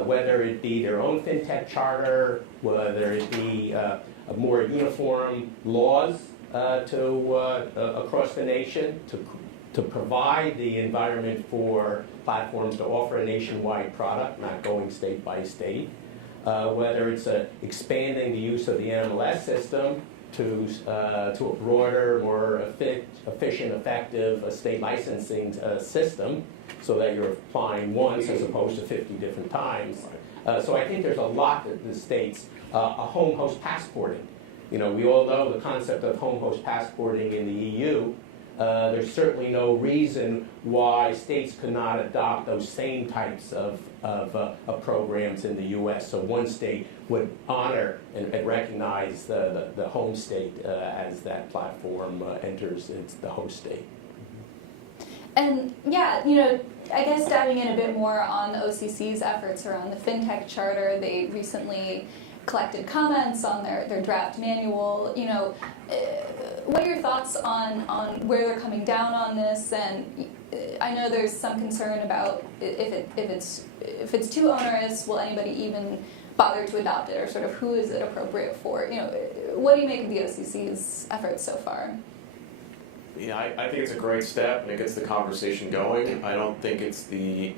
whether it be their own fintech charter, whether it be more uniform laws across the nation to provide the environment for platforms to offer a nationwide product, not going state by state. Whether it's expanding the use of the NMLS system to a broader, more efficient, effective state licensing system, so that you're applying once as opposed to 50 different times. So I think there's a lot that the states, a home host passporting. We all know the concept of home host passporting in the EU. There's certainly no reason why states could not adopt those same types of programs in the U.S. So one state would honor and recognize the home state as that platform enters the host state. And yeah, I guess diving in a bit more on the OCC's efforts around the FinTech Charter, they recently collected comments on their draft manual. What are your thoughts on where they're coming down on this? And I know there's some concern about if it's too onerous, will anybody even bother to adopt it, or sort of who is it appropriate for? What do you make of the OCC's efforts so far? I think it's a great step, and it gets the conversation going. I don't think it's the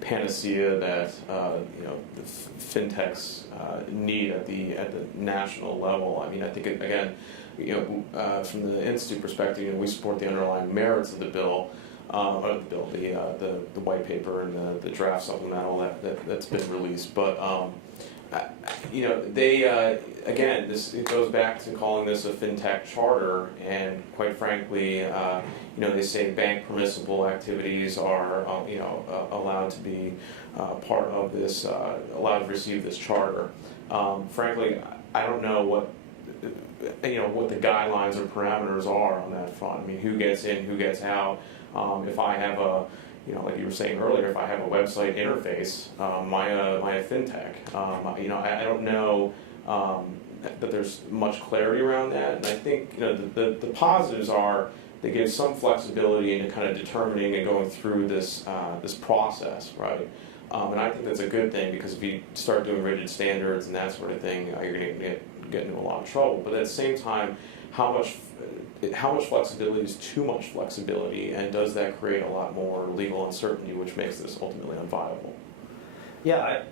panacea that the fintechs need at the national level. I think again, from the institute perspective, we support the underlying merits of the bill, the white paper and the draft supplemental that's been released. But they again, it goes back to calling this a fintech charter, and quite frankly, they say bank permissible activities are allowed to be part of this, allowed to receive this charter. Frankly, I don't know what the guidelines or parameters are on that front. Who gets in, who gets out. If I have like you were saying earlier, if I have a website interface, am I a fintech? I don't know that there's much clarity around that. And I think the positives are they give some flexibility into kind of determining and going through this process, right? And I think that's a good thing, because if you start doing rigid standards and that sort of thing, you're going to get into a lot of trouble. But at the same time, how much flexibility is too much flexibility, and does that create a lot more legal uncertainty, which makes this ultimately unviable? Yeah,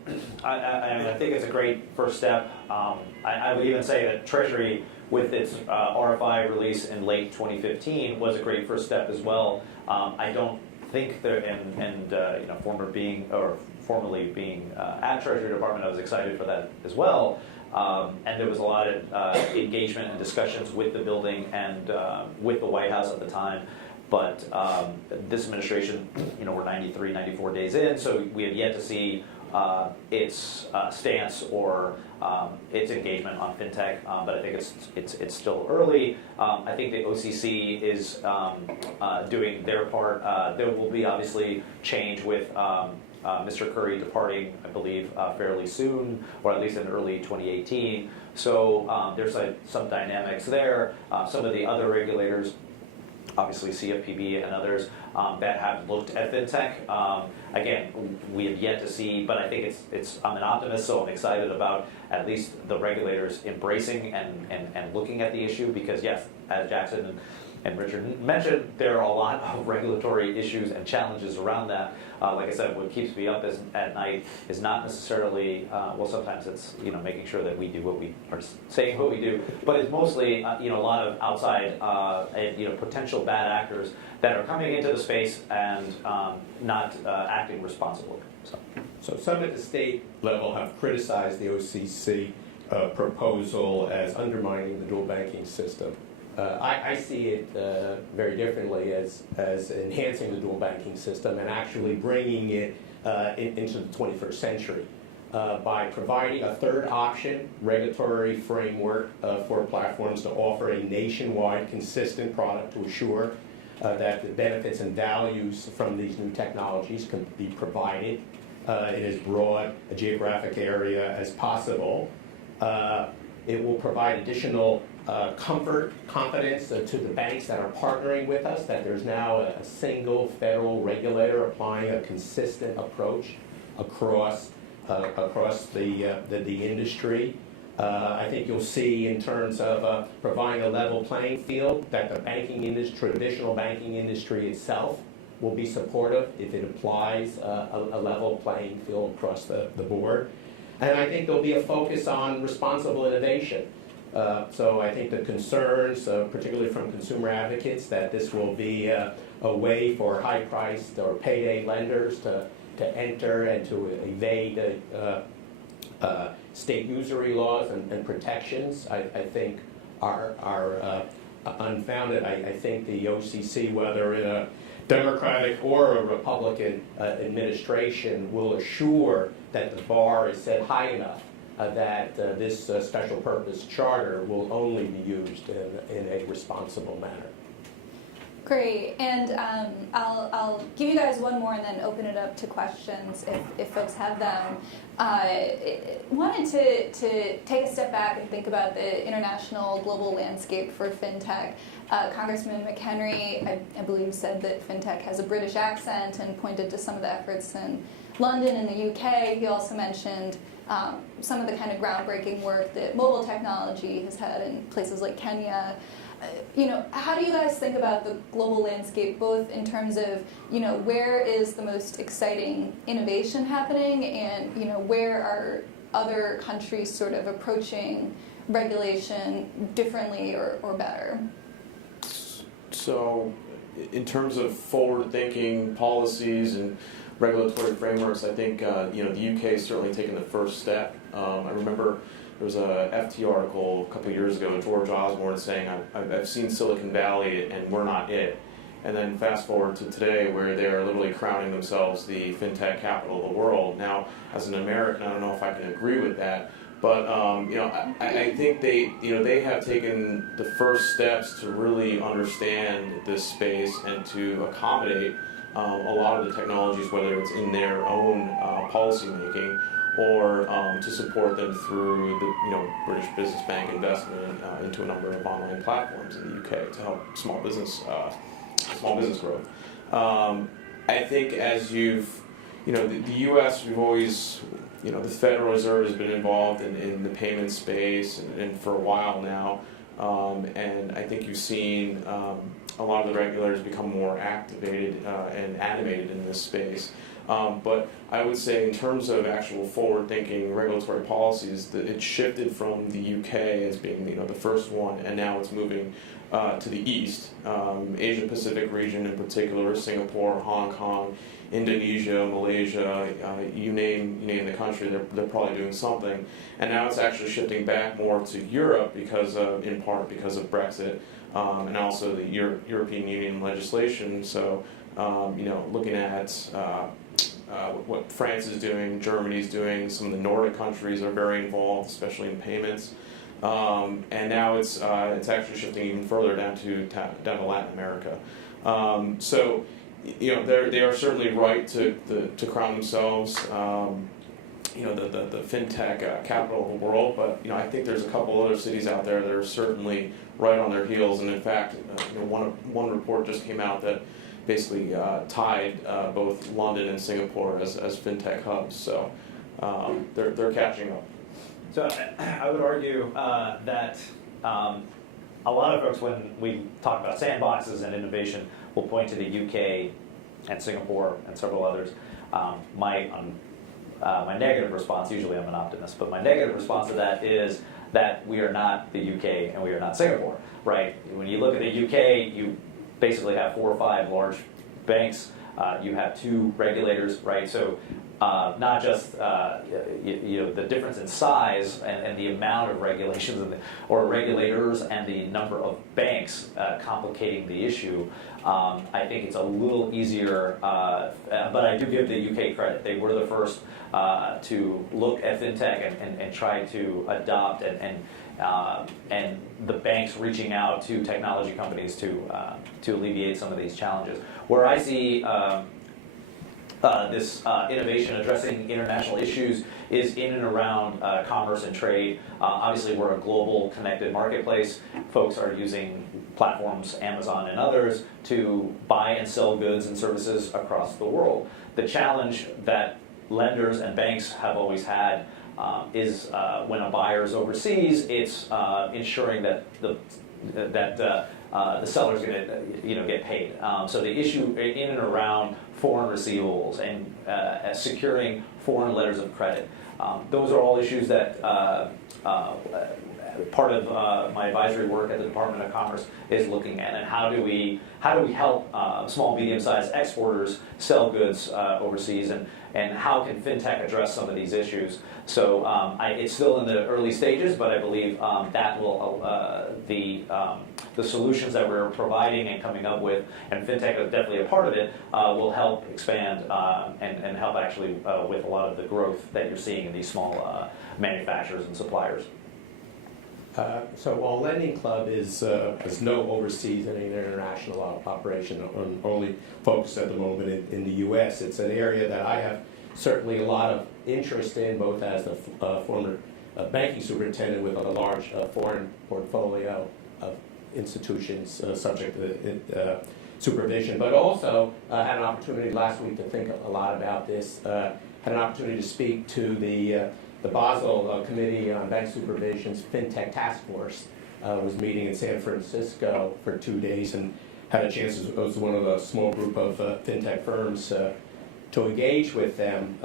I think it's a great first step. I would even say that Treasury, with its RFI release in late 2015, was a great first step as well. I don't think that, formerly being at Treasury Department, I was excited for that as well. And there was a lot of engagement and discussions with the building and with the White House at the time. But this administration, we're 93, 94 days in, so we have yet to see its stance or its engagement on fintech. But I think it's still early. I think the OCC is doing their part. There will be obviously change with Mr. Curry departing, I believe, fairly soon, or at least in early 2018. So there's some dynamics there. Some of the other regulators, obviously CFPB and others, that have looked at fintech. Again, we have yet to see, but I think I'm an optimist, so I'm excited about at least the regulators embracing and looking at the issue, because yes, as Jackson and Richard mentioned, there are a lot of regulatory issues and challenges around that. Like I said, what keeps me up at night is not necessarily, well, sometimes it's making sure that we do what we are saying what we do, but it's mostly a lot of outside and potential bad actors that are coming into the space and not acting responsibly. So some at the state level have criticized the OCC proposal as undermining the dual banking system. I see it very differently as enhancing the dual banking system and actually bringing it into the 21st century by providing a third option regulatory framework for platforms to offer a nationwide consistent product to assure that the benefits and values from these new technologies can be provided in as broad a geographic area as possible. It will provide additional comfort, confidence to the banks that are partnering with us, that there's now a single federal regulator applying a consistent approach across the industry. I think you'll see in terms of providing a level playing field that the banking industry, traditional banking industry itself, will be supportive if it applies a level playing field across the board. And I think there'll be a focus on responsible innovation. So I think the concerns, particularly from consumer advocates, that this will be a way for high-priced or payday lenders to enter and to evade state usury laws and protections, I think are unfounded. I think the OCC, whether in a Democratic or a Republican administration, will assure that the bar is set high enough that this special purpose charter will only be used in a responsible manner. Great, and I'll give you guys one more and then open it up to questions if folks have them. Wanted to take a step back and think about the international global landscape for fintech. Congressman McHenry, I believe, said that fintech has a British accent and pointed to some of the efforts in London and the UK. He also mentioned some of the kind of groundbreaking work that mobile technology has had in places like Kenya. How do you guys think about the global landscape, both in terms of, where is the most exciting innovation happening, and, where are other countries sort of approaching regulation differently or better? So, in terms of forward-thinking policies and regulatory frameworks, I think the UK has certainly taken the first step. I remember there was a FT article a couple of years ago, George Osborne saying, I've seen Silicon Valley and we're not it. And then fast forward to today, where they're literally crowning themselves the fintech capital of the world. Now, as an American, I don't know if I can agree with that, but I think they have taken the first steps to really understand this space and to accommodate a lot of the technologies, whether it's in their own policy making or to support them through the British Business Bank investment into a number of online platforms in the UK to help small business growth. I think as the U.S. we've always the Federal Reserve has been involved in the payment space and for a while now, and I think you've seen a lot of the regulators become more activated and animated in this space. But I would say in terms of actual forward-thinking regulatory policies, that it shifted from the UK as being the first one, and now it's moving to the east, Asia Pacific region in particular, Singapore, Hong Kong, Indonesia, Malaysia, you name the country, they're probably doing something. And now it's actually shifting back more to Europe in part because of Brexit, and also the European Union legislation. So looking at what France is doing, Germany's doing, some of the Nordic countries are very involved, especially in payments. And now it's actually shifting even further down to Latin America. So they are certainly right to crown themselves the fintech capital of the world. But I think there's a couple other cities out there that are certainly right on their heels. And in fact, one report just came out that basically tied both London and Singapore as fintech hubs. So they're catching up. So I would argue that a lot of folks, when we talk about sandboxes and innovation, will point to the UK and Singapore and several others. My negative response, usually I'm an optimist, but my negative response to that is that we are not the UK and we are not Singapore, right? When you look at the UK, you basically have 4 or 5 large banks. You have 2 regulators, right? So not just the difference in size and the amount of regulations or regulators and the number of banks complicating the issue. I think it's a little easier, but I do give the UK credit. They were the first to look at fintech and try to adopt and the banks reaching out to technology companies to alleviate some of these challenges. Where I see this innovation addressing international issues is in and around commerce and trade. Obviously, we're a global connected marketplace. Folks are using platforms, Amazon and others, to buy and sell goods and services across the world. The challenge that lenders and banks have always had is when a buyer is overseas, it's ensuring that the seller's going to get paid. So the issue in and around foreign receivables and securing foreign letters of credit, those are all issues that part of my advisory work at the Department of Commerce is looking at, and how do we help small, medium-sized exporters sell goods overseas, and how can fintech address some of these issues? So it's still in the early stages, but I believe that will the solutions that we're providing and coming up with, and fintech is definitely a part of it, will help expand and help actually with a lot of the growth that you're seeing in these small manufacturers and suppliers. So while Lending Club is no overseas and international operation, only focused at the moment in the U.S., it's an area that I have certainly a lot of interest in, both as the former banking superintendent with a large foreign portfolio of institutions subject to supervision, but also had an opportunity last week to think a lot about this. Had an opportunity to speak to the Basel Committee on Bank Supervision's FinTech Task Force. Was meeting in San Francisco for 2 days and had a chance as one of a small group of FinTech firms to engage with them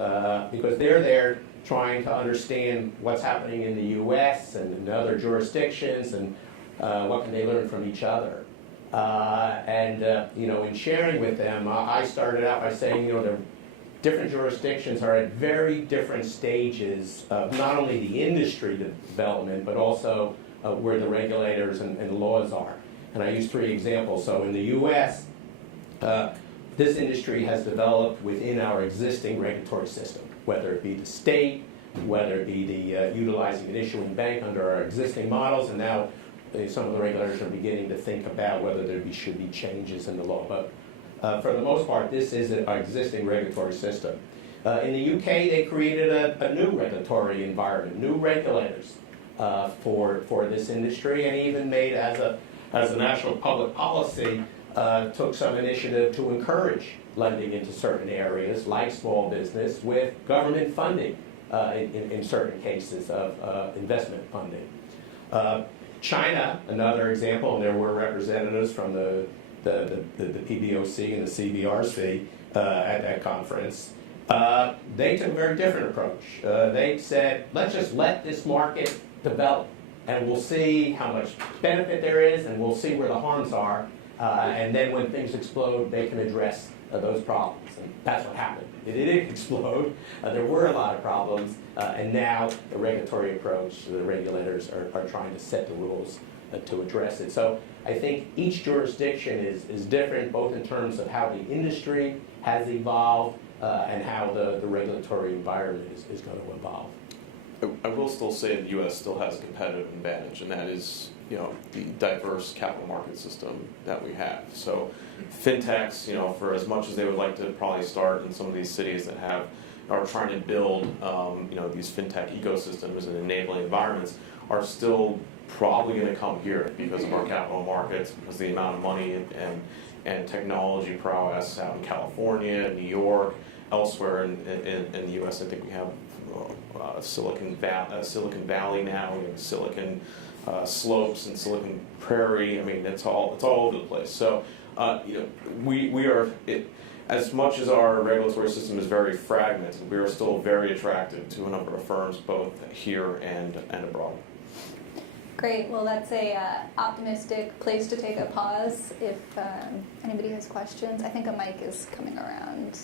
because they're there trying to understand what's happening in the U.S. and in other jurisdictions and what can they learn from each other. In sharing with them, I started out by saying, the different jurisdictions are at very different stages of not only the industry development, but also where the regulators and the laws are. And I use 3 examples. So in the U.S., this industry has developed within our existing regulatory system, whether it be the state, whether it be the utilizing an issuing bank under our existing models, and now some of the regulators are beginning to think about whether there should be changes in the law. But for the most part, this is our existing regulatory system. In the UK, they created a new regulatory environment, new regulators for this industry, and even made as a national public policy, took some initiative to encourage lending into certain areas, like small business, with government funding in certain cases of investment funding. China, another example, and there were representatives from the PBOC and the CBRC at that conference. They took a very different approach. They said, let's just let this market develop, and we'll see how much benefit there is, and we'll see where the harms are, and then when things explode, they can address those problems. And that's what happened. It didn't explode. There were a lot of problems, and now the regulatory approach, the regulators are trying to set the rules to address it. So I think each jurisdiction is different, both in terms of how the industry has evolved and how the regulatory environment is going to evolve. I will still say the U.S. still has a competitive advantage, and that is, the diverse capital market system that we have. So fintechs, for as much as they would like to probably start in some of these cities that are trying to build, these fintech ecosystems and enabling environments, are still probably going to come here because of our capital markets, because of the amount of money and technology prowess out in California, New York, elsewhere in the U.S. I think we have Silicon Valley now, we have Silicon Slopes and Silicon Prairie. I mean, it's all over the place. So, we are, as much as our regulatory system is very fragmented, we are still very attractive to a number of firms, both here and abroad. Great. Well, that's a optimistic place to take a pause. If anybody has questions, I think a mic is coming around.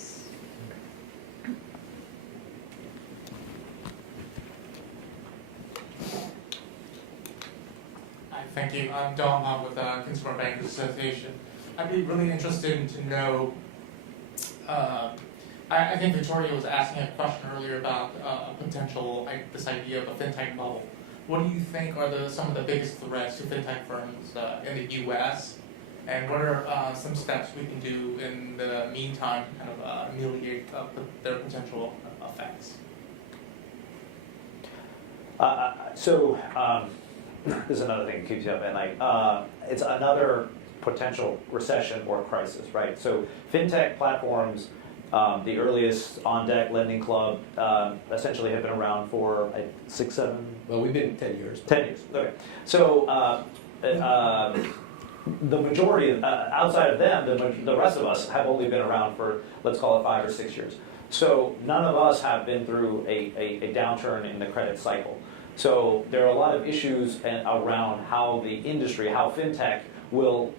Hi, thank you. I'm Don with the Consumer Bankers Association. I'd be really interested to know. I think Victoria was asking a question earlier about potential, this idea of a fintech bubble. What do you think are some of the biggest threats to fintech firms in the U.S. and what are some steps we can do in the meantime to kind of ameliorate their potential effects? This is another thing that keeps you up at night. It's another potential recession or crisis, right? So fintech platforms, the earliest on-deck lending club, essentially have been around for 6, 7. Well, we've been 10 years. 10 years. Okay. So the majority, outside of them, the rest of us have only been around for, let's call it 5 or 6 years. So none of us have been through a downturn in the credit cycle. So there are a lot of issues around how the industry, how fintech will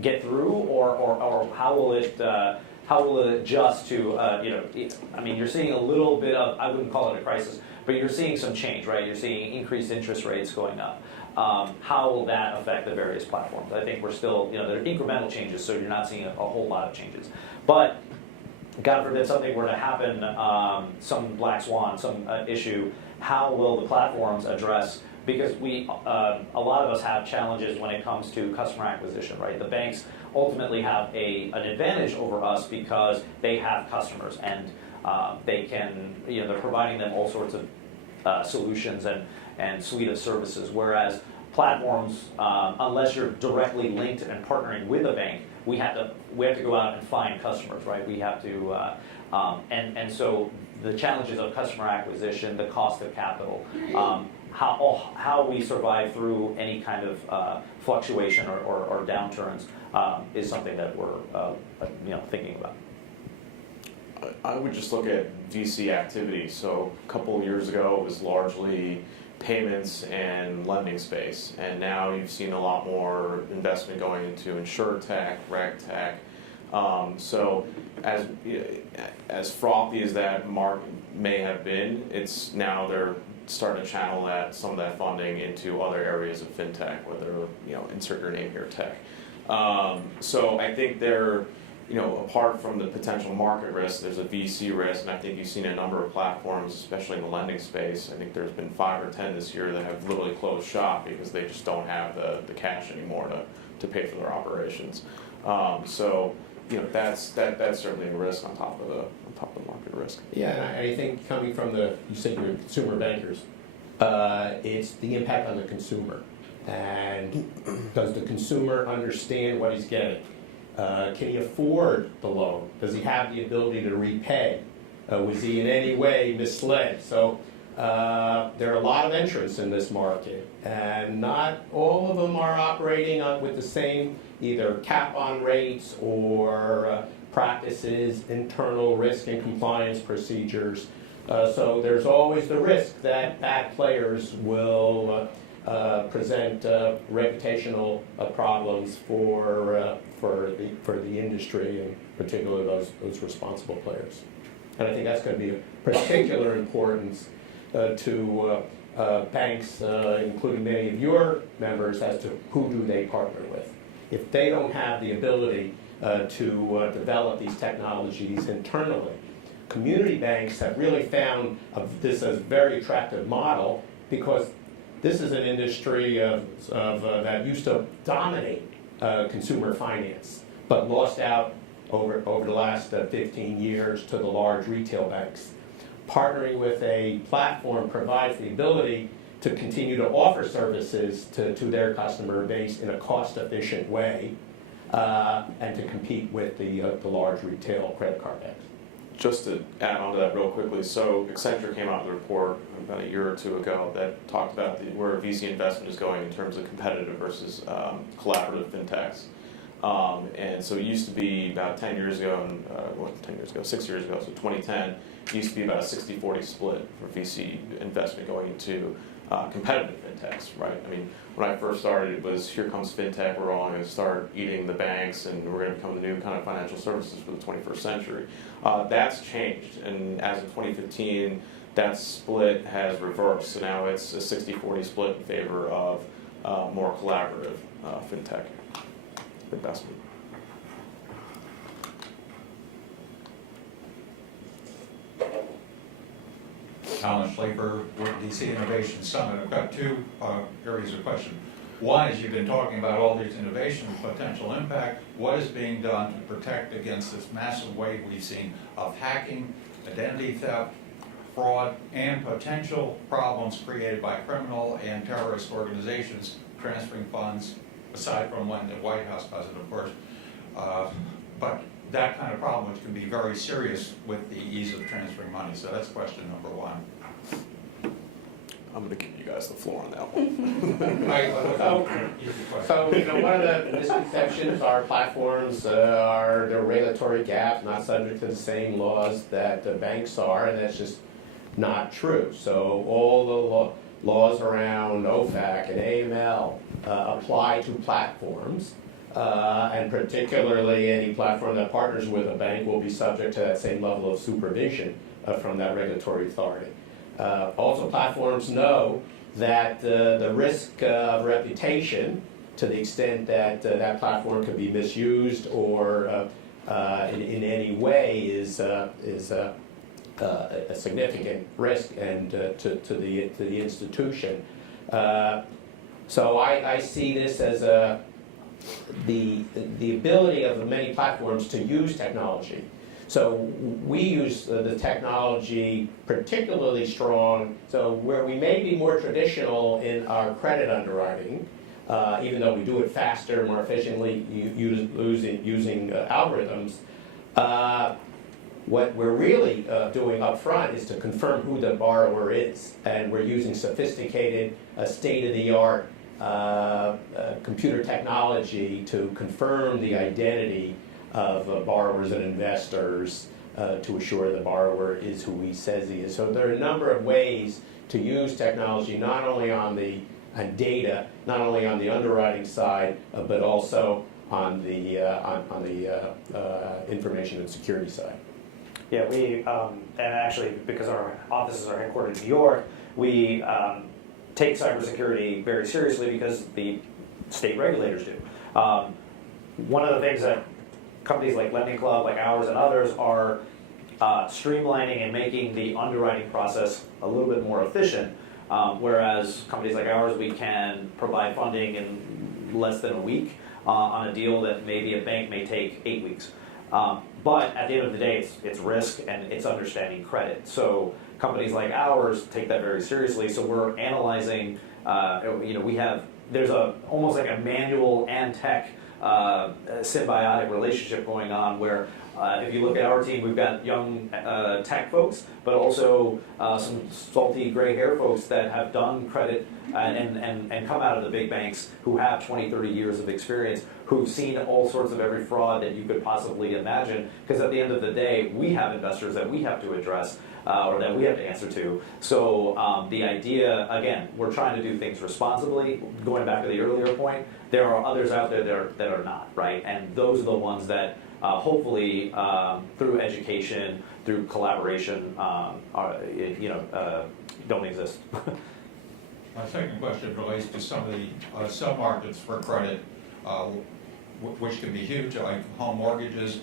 get through, or how will it adjust to, I mean, you're seeing a little bit of, I wouldn't call it a crisis, but you're seeing some change, right? You're seeing increased interest rates going up. How will that affect the various platforms? I think we're still, there are incremental changes, so you're not seeing a whole lot of changes. But God forbid something were to happen, some black swan, some issue, how will the platforms address? Because a lot of us have challenges when it comes to customer acquisition, right? The banks ultimately have an advantage over us because they have customers and they can, they're providing them all sorts of solutions and suite of services. Whereas platforms, unless you're directly linked and partnering with a bank, we have to go out and find customers, right? We have to, and so the challenges of customer acquisition, the cost of capital, how we survive through any kind of fluctuation or downturns is something that we're thinking about. I would just look at VC activity. So a couple of years ago, it was largely payments and lending space, and now you've seen a lot more investment going into insurtech, regtech. So as frothy as that market may have been, it's now they're starting to channel some of that funding into other areas of fintech, whether insert your name here, tech. So I think apart from the potential market risk, there's a VC risk, and I think you've seen a number of platforms, especially in the lending space. I think there's been 5 or 10 this year that have literally closed shop because they just don't have the cash anymore to pay for their operations. So that's certainly a risk on top of the market risk. Yeah, and I think coming from you said you're consumer bankers, it's the impact on the consumer. And does the consumer understand what he's getting? Can he afford the loan? Does he have the ability to repay? Was he in any way misled? So there are a lot of entrants in this market, and not all of them are operating with the same either cap on rates or practices, internal risk and compliance procedures. So there's always the risk that bad players will present reputational problems for the industry, and particularly those responsible players. And I think that's going to be of particular importance to banks, including many of your members, as to who do they partner with. If they don't have the ability to develop these technologies internally, community banks have really found this as a very attractive model, because this is an industry that used to dominate consumer finance, but lost out over the last 15 years to the large retail banks. Partnering with a platform provides the ability to continue to offer services to their customer base in a cost-efficient way, and to compete with the large retail credit card banks. Just to add on to that real quickly, so Accenture came out with a report about a year or two ago that talked about where VC investment is going in terms of competitive versus collaborative fintechs. And so it used to be about 10 years ago, 6 years ago, so 2010, it used to be about a 60-40 split for VC investment going into competitive fintechs, right? I mean, when I first started, it was here comes fintech, we're all going to start eating the banks, and we're going to become the new kind of financial services for the 21st century. That's changed, and as of 2015, that split has reversed. So now it's a 60-40 split in favor of more collaborative fintech investment. Alan Schlafer, DC Innovation Summit. I've got two areas of question. One is you've been talking about all these innovations, potential impact. What is being done to protect against this massive wave we've seen of hacking, identity theft, fraud, and potential problems created by criminal and terrorist organizations transferring funds, aside from when the White House does it, of course. But that kind of problem, which can be very serious with the ease of transferring money. So that's question number one. I'm going to give you guys the floor on that one. So, one of the misconceptions, our platforms are the regulatory gaps, not subject to the same laws that the banks are, and that's just not true. So all the laws around OFAC and AML apply to platforms, and particularly any platform that partners with a bank will be subject to that same level of supervision from that regulatory authority. Also, platforms know that the risk of reputation, to the extent that that platform can be misused or in any way, is a significant risk and to the institution. So I see this as the ability of many platforms to use technology. So we use the technology particularly strong, so where we may be more traditional in our credit underwriting, even though we do it faster, more efficiently using algorithms, what we're really doing up front is to confirm who the borrower is. And we're using sophisticated, state-of-the-art computer technology to confirm the identity of borrowers and investors to assure the borrower is who he says he is. So there are a number of ways to use technology, not only on the data, not only on the underwriting side, but also on the information and security side. Yeah, we, and actually, because our offices are headquartered in New York, we take cybersecurity very seriously because the state regulators do. One of the things that companies like Lending Club, like ours and others, are streamlining and making the underwriting process a little bit more efficient, whereas companies like ours, we can provide funding in less than a week on a deal that maybe a bank may take 8 weeks. But at the end of the day, it's risk and it's understanding credit. So companies like ours take that very seriously. So we're analyzing, there's almost like a manual and tech symbiotic relationship going on where if you look at our team, we've got young tech folks, but also some salty gray hair folks that have done credit and come out of the big banks who have 20, 30 years of experience, who've seen all sorts of every fraud that you could possibly imagine. Because at the end of the day, we have investors that we have to address or that we have to answer to. So the idea, again, we're trying to do things responsibly. Going back to the earlier point, there are others out there that are not, right? And those are the ones that hopefully through education, through collaboration, don't exist. My second question relates to some of the sub-markets for credit, which can be huge, like home mortgages,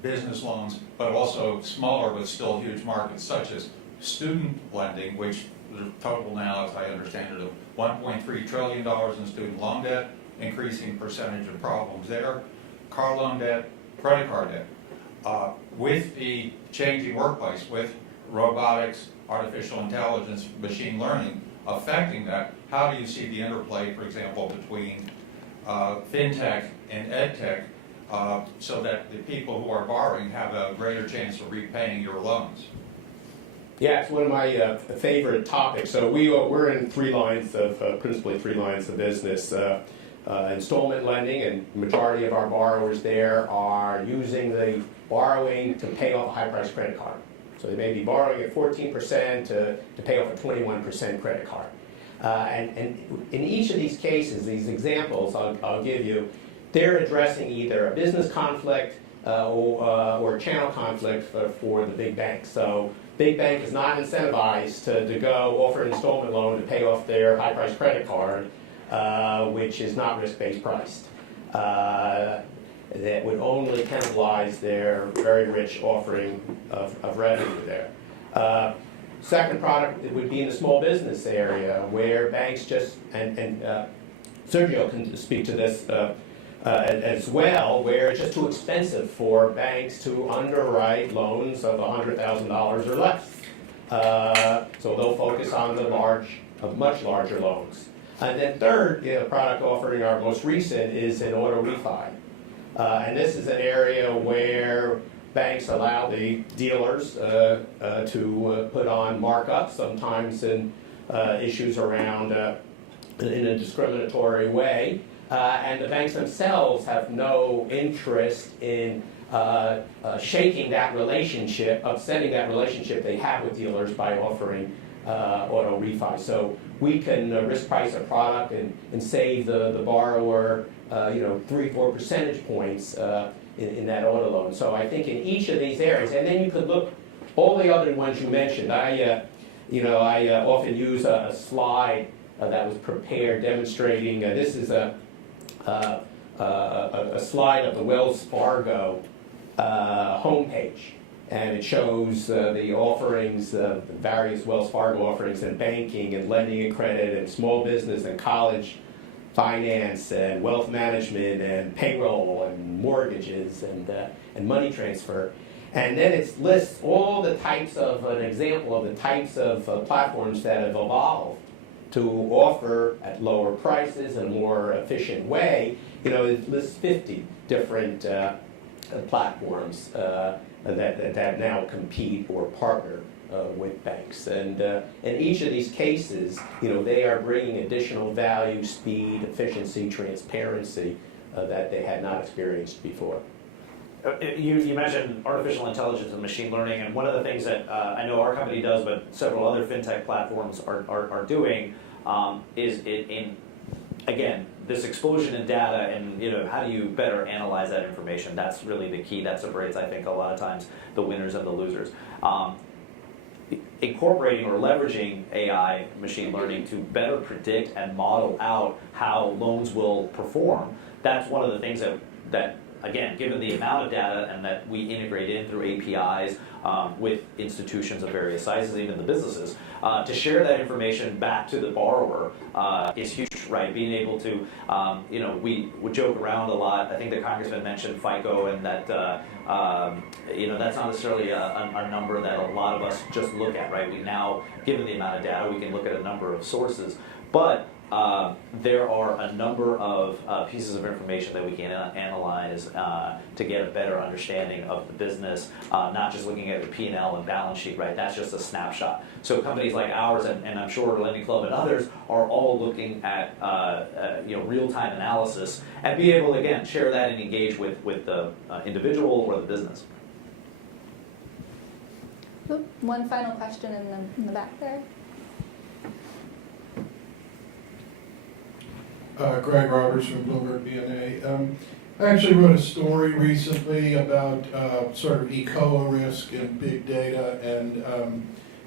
business loans, but also smaller but still huge markets, such as student lending, which the total now, as I understand it, of $1.3 trillion in student loan debt, increasing percentage of problems there, car loan debt, credit card debt. With the changing workplace, with robotics, artificial intelligence, machine learning affecting that, how do you see the interplay, for example, between fintech and edtech so that the people who are borrowing have a greater chance of repaying your loans? Yeah, it's one of my favorite topics. So we're in principally three lines of business. Installment lending, and majority of our borrowers there are using the borrowing to pay off a high-priced credit card. So they may be borrowing at 14% to pay off a 21% credit card. And in each of these cases, these examples I'll give you, they're addressing either a business conflict or a channel conflict for the big banks. So big bank is not incentivized to go offer an installment loan to pay off their high-priced credit card, which is not risk-based priced. That would only cannibalize their very rich offering of revenue there. Second product, it would be in the small business area where banks just, and Sergio can speak to this as well, where it's just too expensive for banks to underwrite loans of $100,000 or less. So they'll focus on the much larger loans. And then third, product offering, our most recent, is an auto refi. And this is an area where banks allow the dealers to put on markups, sometimes in issues around in a discriminatory way. And the banks themselves have no interest in shaking that relationship, upsetting that relationship they have with dealers by offering auto refi. So we can risk price a product and save the borrower 3-4 percentage points in that auto loan. So I think in each of these areas, and then you could look all the other ones you mentioned. I often use a slide that was prepared demonstrating. This is a slide of the Wells Fargo homepage, and it shows the offerings, the various Wells Fargo offerings in banking and lending and credit and small business and college finance and wealth management and payroll and mortgages and money transfer. And then it lists all the types of, an example of the types of platforms that have evolved to offer at lower prices in a more efficient way. It lists 50 different platforms that now compete or partner with banks. And in each of these cases, they are bringing additional value, speed, efficiency, transparency that they had not experienced before. You mentioned artificial intelligence and machine learning, and one of the things that I know our company does, but several other fintech platforms are doing, is again, this explosion in data, and how do you better analyze that information? That's really the key. That separates, I think, a lot of times the winners and the losers. Incorporating or leveraging AI, machine learning, to better predict and model out how loans will perform. That's one of the things that again, given the amount of data and that we integrate in through APIs with institutions of various sizes, even the businesses, to share that information back to the borrower is huge, right? Being able to, we would joke around a lot. I think the Congressman mentioned FICO, and that, that's not necessarily a number that a lot of us just look at, right? We now, given the amount of data, we can look at a number of sources. But there are a number of pieces of information that we can analyze to get a better understanding of the business, not just looking at the P&L and balance sheet, right? That's just a snapshot. So companies like ours, and I'm sure Lending Club and others, are all looking at real-time analysis and be able to, again, share that and engage with the individual or the business. One final question in the back there. Greg Roberts from Bloomberg BNA. I actually wrote a story recently about sort of ECOA risk and big data, and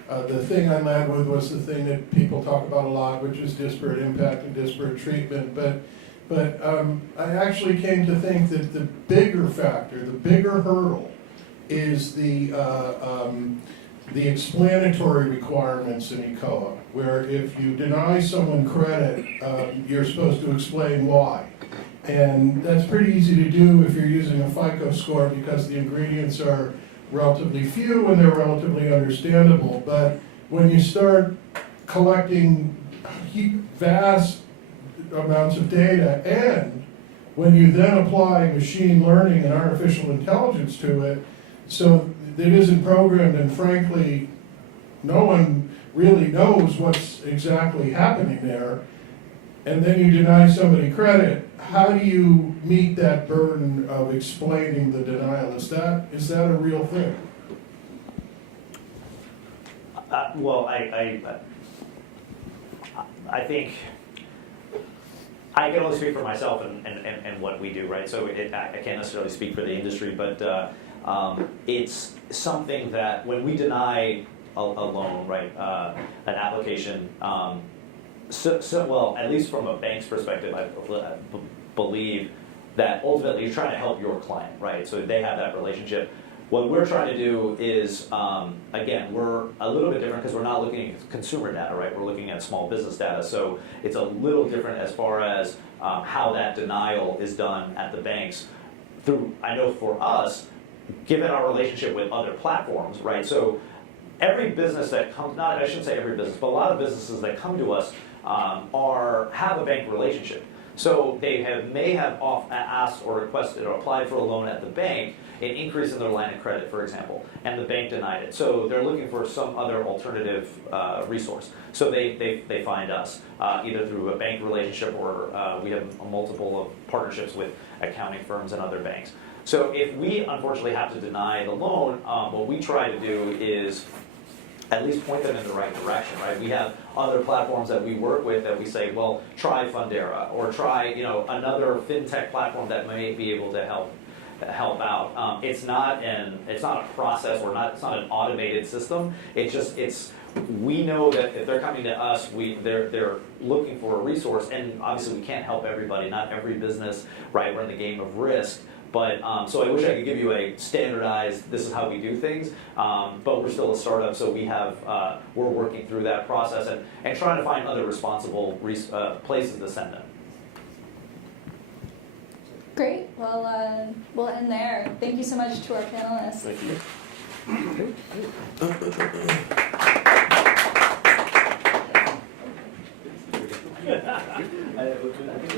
the thing I led with was the thing that people talk about a lot, which is disparate impact and disparate treatment. But I actually came to think that the bigger factor, the bigger hurdle, is the explanatory requirements in ECOA, where if you deny someone credit, you're supposed to explain why. And that's pretty easy to do if you're using a FICO score, because the ingredients are relatively few and they're relatively understandable. But when you start collecting vast amounts of data and when you then apply machine learning and artificial intelligence to it, so it isn't programmed, and frankly, no one really knows what's exactly happening there, and then you deny somebody credit, how do you meet that burden of explaining the denial? Is that a real thing? Well, I think I can only speak for myself and what we do, right? So I can't necessarily speak for the industry, but it's something that when we deny a loan, right, an application, well, at least from a bank's perspective, I believe that ultimately you're trying to help your client, right? So they have that relationship. What we're trying to do is, again, we're a little bit different because we're not looking at consumer data, right? We're looking at small business data. So it's a little different as far as how that denial is done at the banks. I know for us, given our relationship with other platforms, right? So every business that comes, I shouldn't say every business, but a lot of businesses that come to us have a bank relationship. So they may have asked or requested or applied for a loan at the bank, an increase in their line of credit, for example, and the bank denied it. So they're looking for some other alternative resource. So they find us, either through a bank relationship or we have a multiple of partnerships with accounting firms and other banks. So if we unfortunately have to deny the loan, what we try to do is at least point them in the right direction, right? We have other platforms that we work with that we say, well, try Fundera or try, another fintech platform that may be able to help out. It's not a process or it's not an automated system. We know that if they're coming to us, they're looking for a resource, and obviously we can't help everybody. Not every business, right? We're in the game of risk. But so I wish I could give you a standardized, this is how we do things, but we're still a startup, so we're working through that process and trying to find other responsible places to send them. Great. Well, we'll end there. Thank you so much to our panelists. Thank you. I think